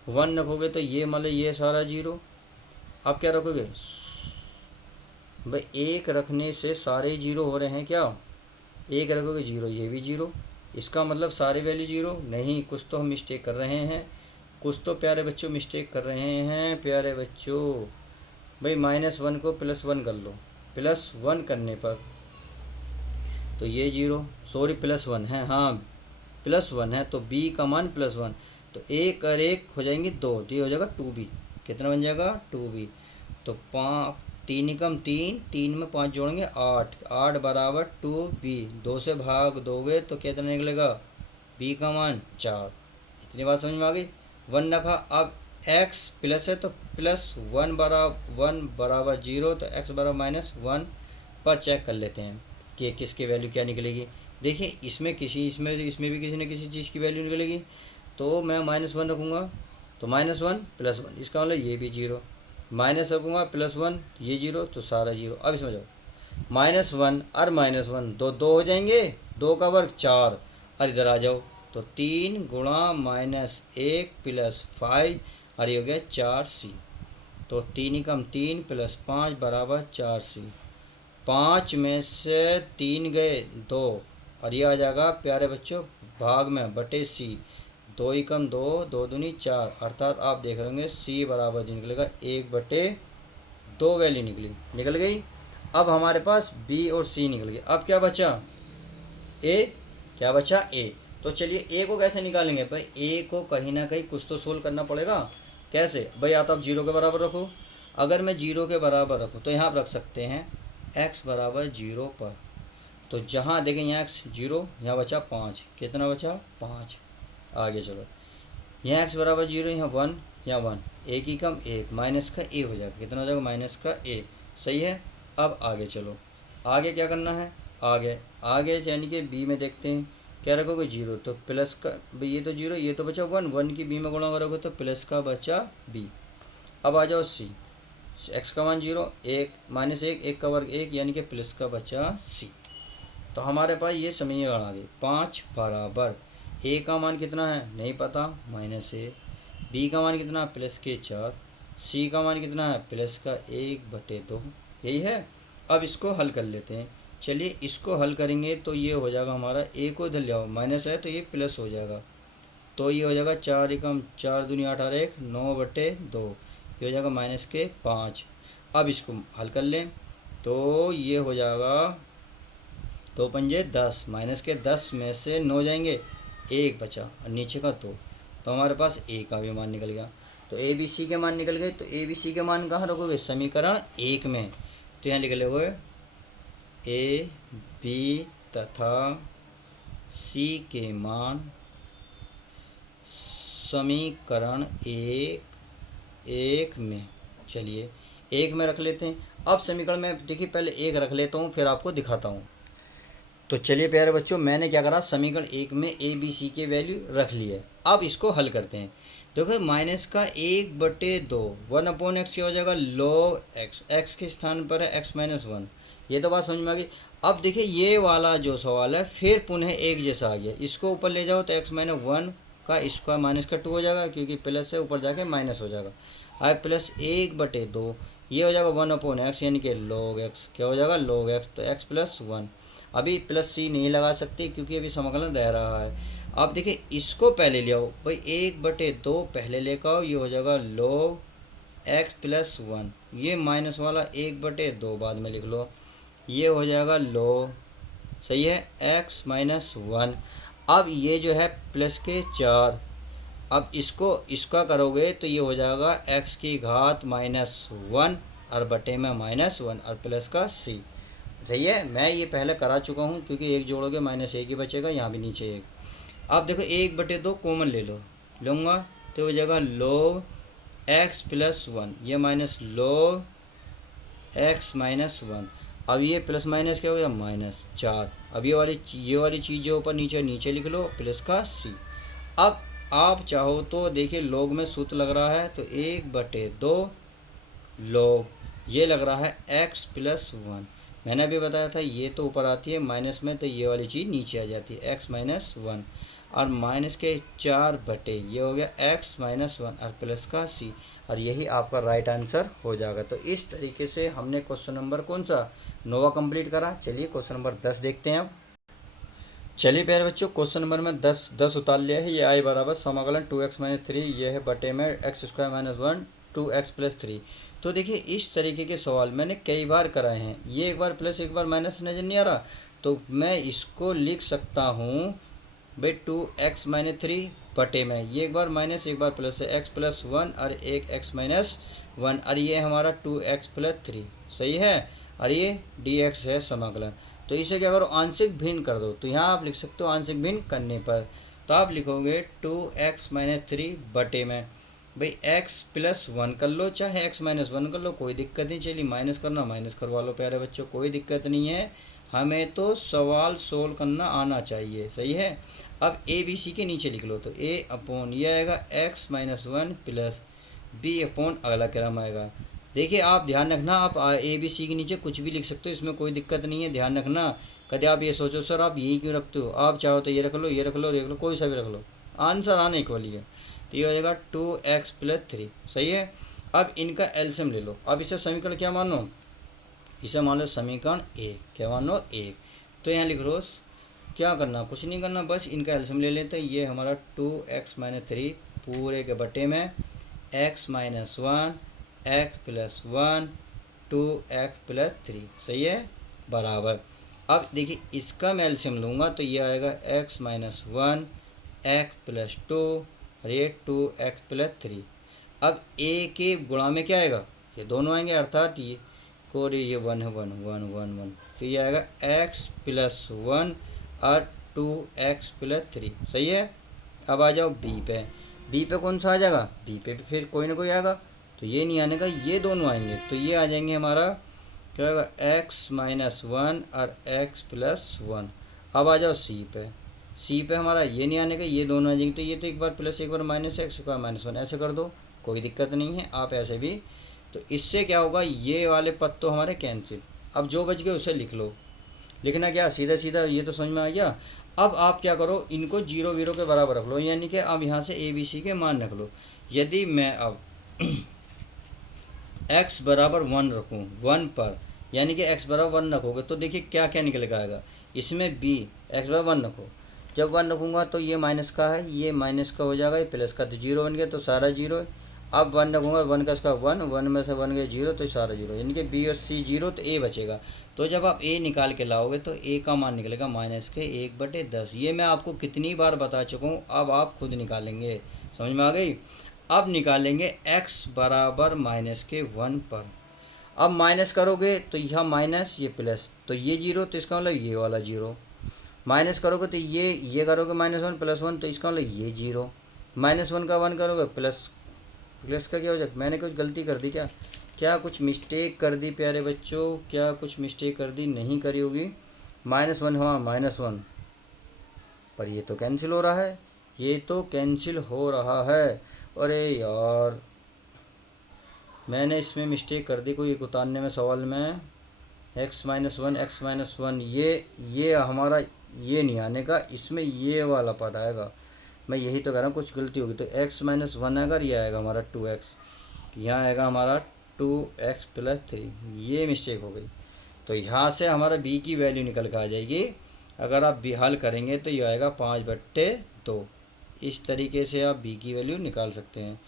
1 रखोगे तो ये मतलब ये सारा 0। अब क्या रखोगे भाई, 1 रखने से सारे 0 हो रहे हैं क्या, 1 रखोगे 0, ये भी 0, इसका मतलब सारी वैल्यू 0 नहीं। कुछ तो हम मिस्टेक कर रहे हैं, कुछ तो प्यारे बच्चों मिस्टेक कर रहे हैं प्यारे बच्चों। भाई -1 को +1 कर लो, +1 करने पर तो ये 0, सॉरी +1 है, हाँ +1 है, तो b का मान +1, तो 1 और 1 हो जाएंगे 2, तो ये हो जाएगा 2b। कितना बन जाएगा 2b। तो 3 एकम 3, 3 में 5 जोड़ेंगे 8, 8 बराबर 2b। 2 से भाग दोगे तो कितना निकलेगा, b का मान 4। इतनी बात समझ में आ गई। 1 रखा, अब x प्लस है तो +1 बराबर 0, तो x बराबर -1 पर चेक कर लेते हैं कि किसकी वैल्यू क्या निकलेगी। देखिए इसमें भी किसी न किसी चीज़ की वैल्यू निकलेगी। तो मैं -1 रखूँगा, तो -1 +1, इसका मतलब ये भी 0, माइनस रखूँगा +1, ये 0 तो सारा 0। अब इसमें जाओ, -1 और -1 दो दो हो जाएंगे, 2 का वर्ग 4, और इधर आ जाओ तो 3 गुणा -1 + 5 और ये हो गया 4c। तो 3 एकम 3 + 5 बराबर 4c। 5 में से 3 गए 2, और ये आ जाएगा प्यारे बच्चों भाग में बटे c। 2 एकम 2, 2 दूनी 4, अर्थात आप देख रहे होंगे c बराबर जो निकलेगा 1/2 वैल्यू निकल गई। अब हमारे पास b और c निकल गए। अब क्या बचा? a। क्या बचा? a। तो चलिए a को कैसे निकालेंगे भाई? a को कहीं ना कहीं कुछ तो सोल्व करना पड़ेगा। कैसे भाई? या तो आप 0 के बराबर रखो। अगर मैं 0 के बराबर रखूँ तो यहाँ आप रख सकते हैं x बराबर 0 पर। तो जहाँ देखें यहाँ x 0, यहाँ बचा 5। कितना बचा? 5। आगे चलो, यहाँ x बराबर 0, यहाँ 1, यहाँ 1, एक ही कम 1, माइनस का a हो जाएगा। कितना हो जाएगा? माइनस का a। सही है। अब आगे चलो, आगे क्या करना है? आगे यानी कि b में देखते हैं क्या रखोगे? 0, तो प्लस का भाई ये तो 0, ये तो बचा 1, 1 की b में गुणा करोगे तो प्लस का बचा b। अब आ जाओ c, x का मान 0, 1 -1, 1 का वर्ग 1, यानी कि प्लस का बचा c। तो हमारे पास ये समीकरण आ गई। 5 बराबर a का मान कितना है? नहीं पता, -1, b का मान कितना? +4, c का मान कितना है? +1/2। यही है। अब इसको हल कर लेते हैं। चलिए इसको हल करेंगे तो ये हो जाएगा हमारा, a को इधर ले आओ, माइनस है तो ये प्लस हो जाएगा। तो ये हो जाएगा 4 एकम 4 दूनी 8 और 1 9/2, ये हो जाएगा -5। अब इसको हल कर लें तो ये हो जाएगा 2 पंजे 10, -10 में से 9 जाएंगे, 1 बचा और नीचे का 2। तो हमारे पास a का भी मान निकल गया। तो a b c के मान निकल गए। तो a b c के मान कहाँ रखोगे? समीकरण 1 में। तो यहाँ लिख लोगे a b तथा c के मान समीकरण 1 में। चलिए 1 में रख लेते हैं। अब समीकरण में देखिए पहले 1 रख लेता हूँ, फिर आपको दिखाता हूँ। तो चलिए प्यारे बच्चों, मैंने क्या करा, समीकरण 1 में a b c के वैल्यू रख ली है। अब इसको हल करते हैं। देखो माइनस का 1/2, 1/x क्या हो जाएगा? log x, x के स्थान पर है x - 1। ये तो बात समझ में आ गई। अब देखिए ये वाला जो सवाल है फिर पुनः एक जैसा आ गया। इसको ऊपर ले जाओ तो x - 1 का स्क्वायर -2 हो जाएगा, क्योंकि प्लस से ऊपर जाके माइनस हो जाएगा। अब +1/2, ये हो जाएगा 1/x, यानी कि log x। क्या हो जाएगा? log x। तो x + 1। अभी +c नहीं लगा सकते क्योंकि अभी समाकलन रह रहा है। अब देखिए इसको पहले ले आओ भाई, 1/2 पहले लेकर आओ, ये हो जाएगा log x + 1। ये माइनस वाला 1/2 बाद में लिख लो, ये हो जाएगा log, सही है, x - 1। अब ये जो है प्लस के 4, अब इसका करोगे तो ये हो जाएगा x की घात -1 और बटे में -1 और प्लस का c। सही है। मैं ये पहले करा चुका हूँ, क्योंकि 1 जोड़ोगे -1 ही बचेगा, यहाँ भी नीचे 1। अब देखो 1/2 कॉमन ले लो, लूँगा तो हो जाएगा log x + 1, ये माइनस log x - 1। अब ये प्लस माइनस क्या हो गया? -4। अब ये वाली चीज़ जो ऊपर नीचे लिख लो, प्लस का c। अब आप चाहो तो देखिए log में सूत्र लग रहा है, तो 1/2 log, ये लग रहा है x + 1। मैंने अभी बताया था ये तो ऊपर आती है माइनस में, तो ये वाली चीज़ नीचे आ जाती है, x - 1 और -4/, ये हो गया x - 1 और प्लस का c, और यही आपका राइट आंसर हो जाएगा। तो इस तरीके से हमने क्वेश्चन नंबर कौन सा 9वां कंप्लीट करा। चलिए क्वेश्चन नंबर 10 देखते हैं अब। चलिए प्यारे बच्चों, क्वेश्चन नंबर में 10 उतार लिया है। ये आई बराबर समाकलन 2x - 3, ये है बटे में x² - 1 2x + 3। तो देखिए इस तरीके के सवाल मैंने कई बार कराए हैं। ये एक बार प्लस एक बार माइनस नज़र नहीं आ रहा, तो मैं इसको लिख सकता हूँ भाई 2x - 3 बटे में, ये एक बार माइनस एक बार प्लस है, x + 1 और एक x - 1, और ये हमारा 2x + 3। सही है। और ये dx है समाकलन। तो इसे क्या करो, आंशिक भिन्न कर दो। तो यहाँ आप लिख सकते हो आंशिक भिन्न करने पर, तो आप लिखोगे 2x - 3 बटे में भाई x + 1 कर लो, चाहे x - 1 कर लो, कोई दिक्कत नहीं। चलिए माइनस करना माइनस करवा लो प्यारे बच्चों, कोई दिक्कत नहीं है। हमें तो सवाल सोल्व करना आना चाहिए। सही है। अब a b c के नीचे लिख लो, तो a/, ये आएगा x - 1 प्लस b/ अगला क्रम आएगा देखिए आप ध्यान रखना, आप ए बी सी के नीचे कुछ भी लिख सकते हो, इसमें कोई दिक्कत नहीं है। ध्यान रखना, कभी आप ये सोचो सर आप यही क्यों रखते हो, आप चाहो तो ये रख लो, ये रख लो, ये रख लो, कोई सा भी रख लो, आंसर आने एक वाली है। तो ये हो जाएगा 2x+3। सही है। अब इनका एलसीएम ले लो। अब इसे समीकरण क्या मानो, इसे मान लो समीकरण 1। क्या मान लो 1। तो यहाँ लिख लो, क्या करना, कुछ नहीं करना, बस इनका एलसीएम ले लेते हैं। ये हमारा 2x-3 पूरे के बटे में x-1 x+1 2x+3। सही है, बराबर। अब देखिए इसका मैं एलसीएम लूँगा तो ये आएगा x-1 x+2 और ये 2x+3। अब a के गुणा में क्या आएगा, ये दोनों आएंगे, अर्थात ये को ये 1 है, 1 1 1 1, तो ये आएगा x+1 और 2x+3। सही है। अब आ जाओ b पे। b पे कौन सा आ जाएगा, b पे फिर कोई ना कोई आएगा, तो ये नहीं आने का, ये दोनों आएंगे, तो ये आ जाएंगे हमारा क्या होगा x-1 और x+1। अब आ जाओ c पे। c पे हमारा ये नहीं आने का, ये दोनों आ जाएंगे, तो ये तो एक बार प्लस एक बार माइनस, x का -1 ऐसे कर दो, कोई दिक्कत नहीं है, आप ऐसे भी। तो इससे क्या होगा, ये वाले पद तो हमारे कैंसिल। अब जो बच गए उसे लिख लो। लिखना क्या, सीधा सीधा, ये तो समझ में आ गया। अब आप क्या करो, इनको 0 0 के बराबर रख लो, यानी कि अब यहाँ से ए बी सी के मान रख लो। यदि मैं अब x बराबर 1 रखूँ 1 पर, यानी कि x बराबर 1 रखोगे तो देखिए क्या क्या निकल के आएगा। इसमें b x बराबर 1 रखो, जब 1 रखूँगा तो ये माइनस का है, ये माइनस का हो जाएगा, ये प्लस का, तो 0 बन गया, तो सारा 0 है। अब 1 रखूँगा, 1 का इसका 1 1 में से 1 गया 0, तो सारा 0, यानी कि b और c 0, तो a बचेगा। तो जब आप a निकाल के लाओगे तो a का मान निकलेगा -1/10। ये मैं आपको कितनी बार बता चुका हूँ, अब आप खुद निकालेंगे। समझ में आ गई। अब निकालेंगे x बराबर -1 पर। अब माइनस करोगे तो यह माइनस, ये प्लस, तो ये 0, तो इसका मतलब ये वाला 0। माइनस करोगे तो ये करोगे -1 +1, तो इसका मतलब ये 0। -1 का 1 करोगे प्लस, प्लस का क्या हो जाएगा। मैंने कुछ गलती कर दी क्या, क्या कुछ मिस्टेक कर दी प्यारे बच्चों, क्या कुछ मिस्टेक कर दी, नहीं करी होगी। -1, हाँ -1, पर ये तो कैंसिल हो रहा है, ये तो कैंसिल हो रहा है। अरे यार, मैंने इसमें मिस्टेक कर दी कोई उतारने में, सवाल में x-1 ये हमारा ये नहीं आने का, इसमें ये वाला पद आएगा। मैं यही तो कह रहा हूँ, कुछ गलती होगी। तो x-1 आएगा, ये आएगा हमारा 2x, यहाँ आएगा हमारा 2x+3, ये मिस्टेक हो गई। तो यहाँ से हमारा b की वैल्यू निकल कर आ जाएगी। अगर आप b हल करेंगे तो ये आएगा 5/2। इस तरीके से आप b की वैल्यू निकाल सकते हैं।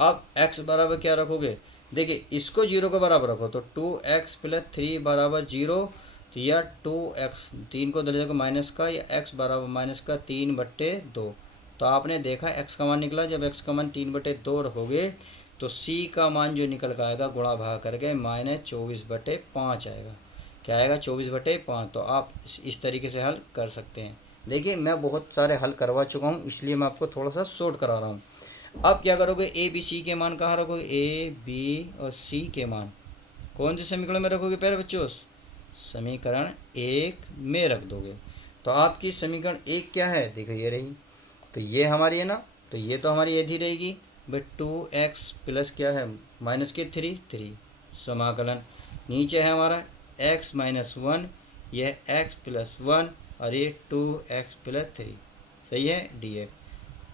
अब x बराबर क्या रखोगे, देखिए इसको 0 के बराबर रखो, तो 2x+3 बराबर 0, तो यह 2x 3 को दर्जे को माइनस का, या x बराबर -3/2। तो आपने देखा x का मान निकला, जब x का मान 3/2 रखोगे तो c का मान जो निकल कर आएगा गुणा भाग करके -24/5 आएगा। क्या आएगा, 24/5। तो आप इस तरीके से हल कर सकते हैं। देखिए मैं बहुत सारे हल करवा चुका हूँ, इसलिए मैं आपको थोड़ा सा शॉर्ट करा रहा हूँ। अब क्या करोगे, ए बी सी के मान कहाँ रखोगे, ए बी और सी के मान कौन से समीकरण में रखोगे प्यारे बच्चों, समीकरण 1 में रख दोगे। तो आपकी समीकरण 1 क्या है, देखो ये रही, तो ये हमारी है ना, तो ये तो हमारी एधी रहेगी भाई 2x प्लस क्या है -3 समाकलन, नीचे है हमारा x-1, यह x+1 और ये 2x+3। सही है, dx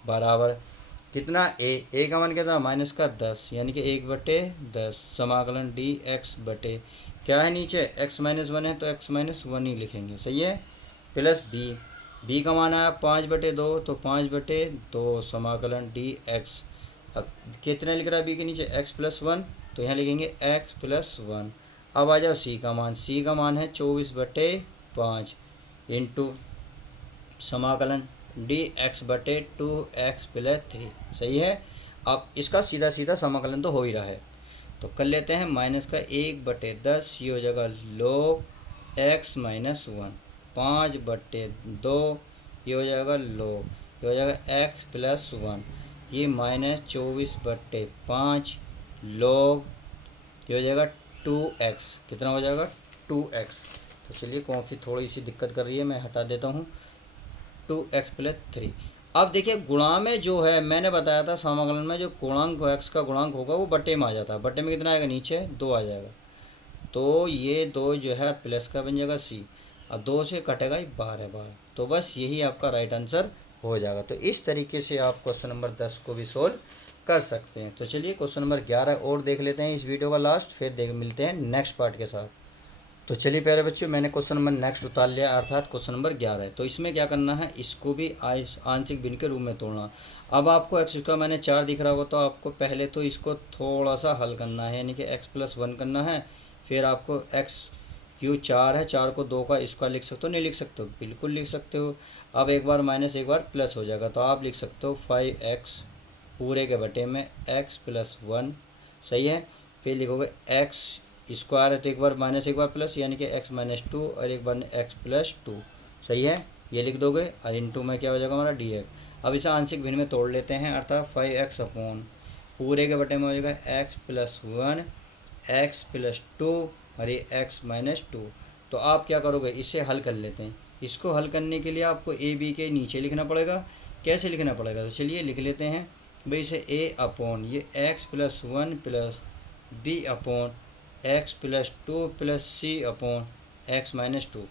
बराबर कितना, a का मान कितना -10, यानी कि 1/10 समाकलन dx बटे क्या है, नीचे x-1 है तो x-1 ही लिखेंगे। सही है, प्लस b का मान आया 5/2, तो 5/2 समाकलन dx। अब कितने लिख रहा है b के नीचे, x+1, तो यहाँ लिखेंगे x+1। अब आ जाओ c का मान है 24/5 इंटू समाकलन dx/2x+3। सही है। अब इसका सीधा सीधा समाकलन तो हो ही रहा है, तो कर लेते हैं, माइनस का 1/10, ये हो जाएगा log x-1, 5/2, ये हो जाएगा log, ये हो जाएगा x+1, ये -24/5 log, ये हो जाएगा 2x, कितना हो जाएगा 2x। तो चलिए कॉफ़ी थोड़ी सी दिक्कत कर रही है, मैं हटा देता हूँ, 2x+3। अब देखिए गुणा में जो है मैंने बताया था समाकलन में जो गुणांक x का गुणांक होगा वो बट्टे में आ जाता है। बट्टे में कितना आएगा, नीचे 2 आ जाएगा, तो ये 2 जो है प्लस का बन जाएगा c। अब 2 से कटेगा ही 12 तो बस यही आपका राइट आंसर हो जाएगा। तो इस तरीके से आप क्वेश्चन नंबर 10 को भी सोल्व कर सकते हैं। तो चलिए क्वेश्चन नंबर 11 और देख लेते हैं इस वीडियो का लास्ट, फिर मिलते हैं नेक्स्ट पार्ट के साथ। तो चलिए प्यारे बच्चों, मैंने क्वेश्चन नंबर नेक्स्ट उतार लिया, अर्थात क्वेश्चन नंबर 11 है। तो इसमें क्या करना है, इसको भी आंशिक भिन्न के रूप में तोड़ना। अब आपको एक्स का मैंने 4 दिख रहा होगा, तो आपको पहले तो इसको थोड़ा सा हल करना है, यानी कि x+1 करना है। फिर आपको x यू 4 है, 4 को 2 का स्क्वायर लिख सकते हो, नहीं लिख सकते हो, बिल्कुल लिख सकते हो। अब एक बार माइनस एक बार प्लस हो जाएगा, तो आप लिख सकते हो 5x पूरे के बटे में x+1, सही है। फिर लिखोगे x स्क्वायर है, तो एक बार माइनस एक बार प्लस, यानी कि x-2 और एक बार x+2, सही है, ये लिख दोगे। और इनटू में क्या हो जाएगा हमारा dx। अब इसे आंशिक भिन्न में तोड़ लेते हैं, अर्थात 5x अपॉन पूरे के बटे में हो जाएगा x+1 x+2 और ये x-2। तो आप क्या करोगे, इसे हल कर लेते हैं। इसको हल करने के लिए आपको ए बी के नीचे लिखना पड़ेगा। कैसे लिखना पड़ेगा, तो चलिए लिख लेते हैं भाई इसे a अपॉन ये x+1 plus b upon x+2 plus c upon x-2।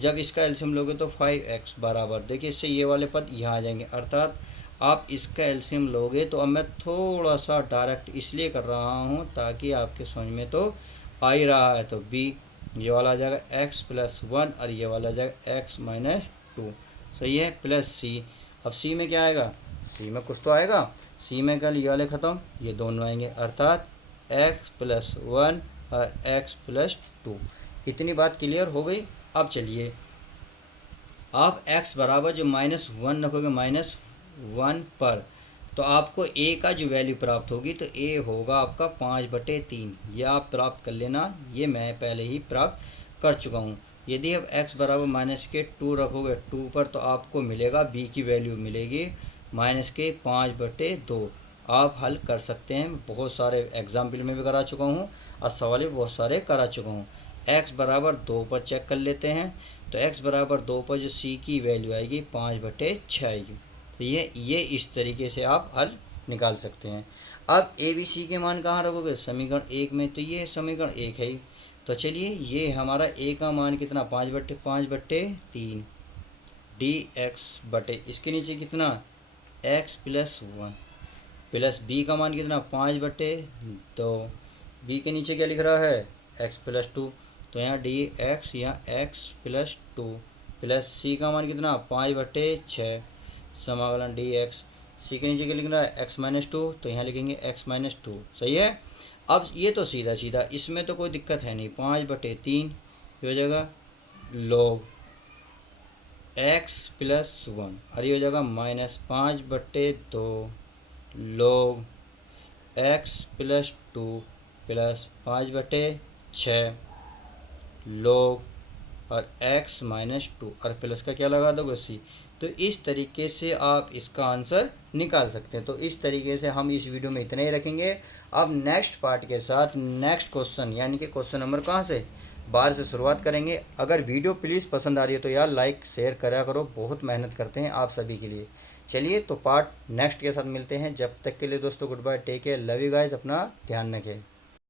जब इसका एलसीएम लोगे तो 5x बराबर, देखिए इससे ये वाले पद यहाँ आ जाएंगे, अर्थात आप इसका एलसीएम लोगे। तो अब मैं थोड़ा सा डायरेक्ट इसलिए कर रहा हूँ ताकि आपके समझ में तो आ ही रहा है। तो b ये वाला आ जाएगा x+1 और ये वाला आ जाएगा x-2, सही है, प्लस c। अब c में क्या आएगा, c में कुछ तो आएगा, c में कल ये वाले ख़त्म, ये दोनों आएंगे, अर्थात x+1 और x+2। इतनी बात क्लियर हो गई। अब चलिए आप x बराबर जो -1 रखोगे -1 पर, तो आपको a का जो वैल्यू प्राप्त होगी, तो a होगा आपका 5/3। ये आप प्राप्त कर लेना, ये मैं पहले ही प्राप्त कर चुका हूँ। यदि अब x बराबर -2 रखोगे 2 पर, तो आपको मिलेगा b की वैल्यू मिलेगी -5/2। आप हल कर सकते हैं, बहुत सारे एग्जाम्पल में भी करा चुका हूँ और सवाल भी बहुत सारे करा चुका हूँ। x बराबर 2 पर चेक कर लेते हैं, तो x बराबर 2 पर जो c की वैल्यू आएगी 5/6 आएगी। तो ये इस तरीके से आप हल निकाल सकते हैं। अब ए बी सी के मान कहाँ रखोगे, समीकरण 1 में, तो ये समीकरण 1 है ही। तो चलिए ये हमारा a का मान कितना 5/3 dx बटे इसके नीचे कितना x+1 प्लस b का मान कितना 5/2, b के नीचे क्या लिख रहा है x+2, तो यहाँ dx यहाँ x+2 प्लस c का मान कितना 5/6 समाकलन dx, c के नीचे क्या लिख रहा है x-2, तो यहाँ लिखेंगे x-2, सही है। अब ये तो सीधा सीधा, इसमें तो कोई दिक्कत है नहीं, 5/3 हो जाएगा log x+1 और ये हो जाएगा -5/2 log x+2 प्लस 5/6 log और x-2 और प्लस का क्या लगा दोगे c। तो इस तरीके से आप इसका आंसर निकाल सकते हैं। तो इस तरीके से हम इस वीडियो में इतना ही रखेंगे। अब नेक्स्ट पार्ट के साथ नेक्स्ट क्वेश्चन, यानी कि क्वेश्चन नंबर कहाँ से 12 से शुरुआत करेंगे। अगर वीडियो प्लीज़ पसंद आ रही है तो यार लाइक शेयर करा करो, बहुत मेहनत करते हैं आप सभी के लिए। चलिए तो पार्ट नेक्स्ट के साथ मिलते हैं, जब तक के लिए दोस्तों goodbye, take care, love you guys, अपना ध्यान रखें।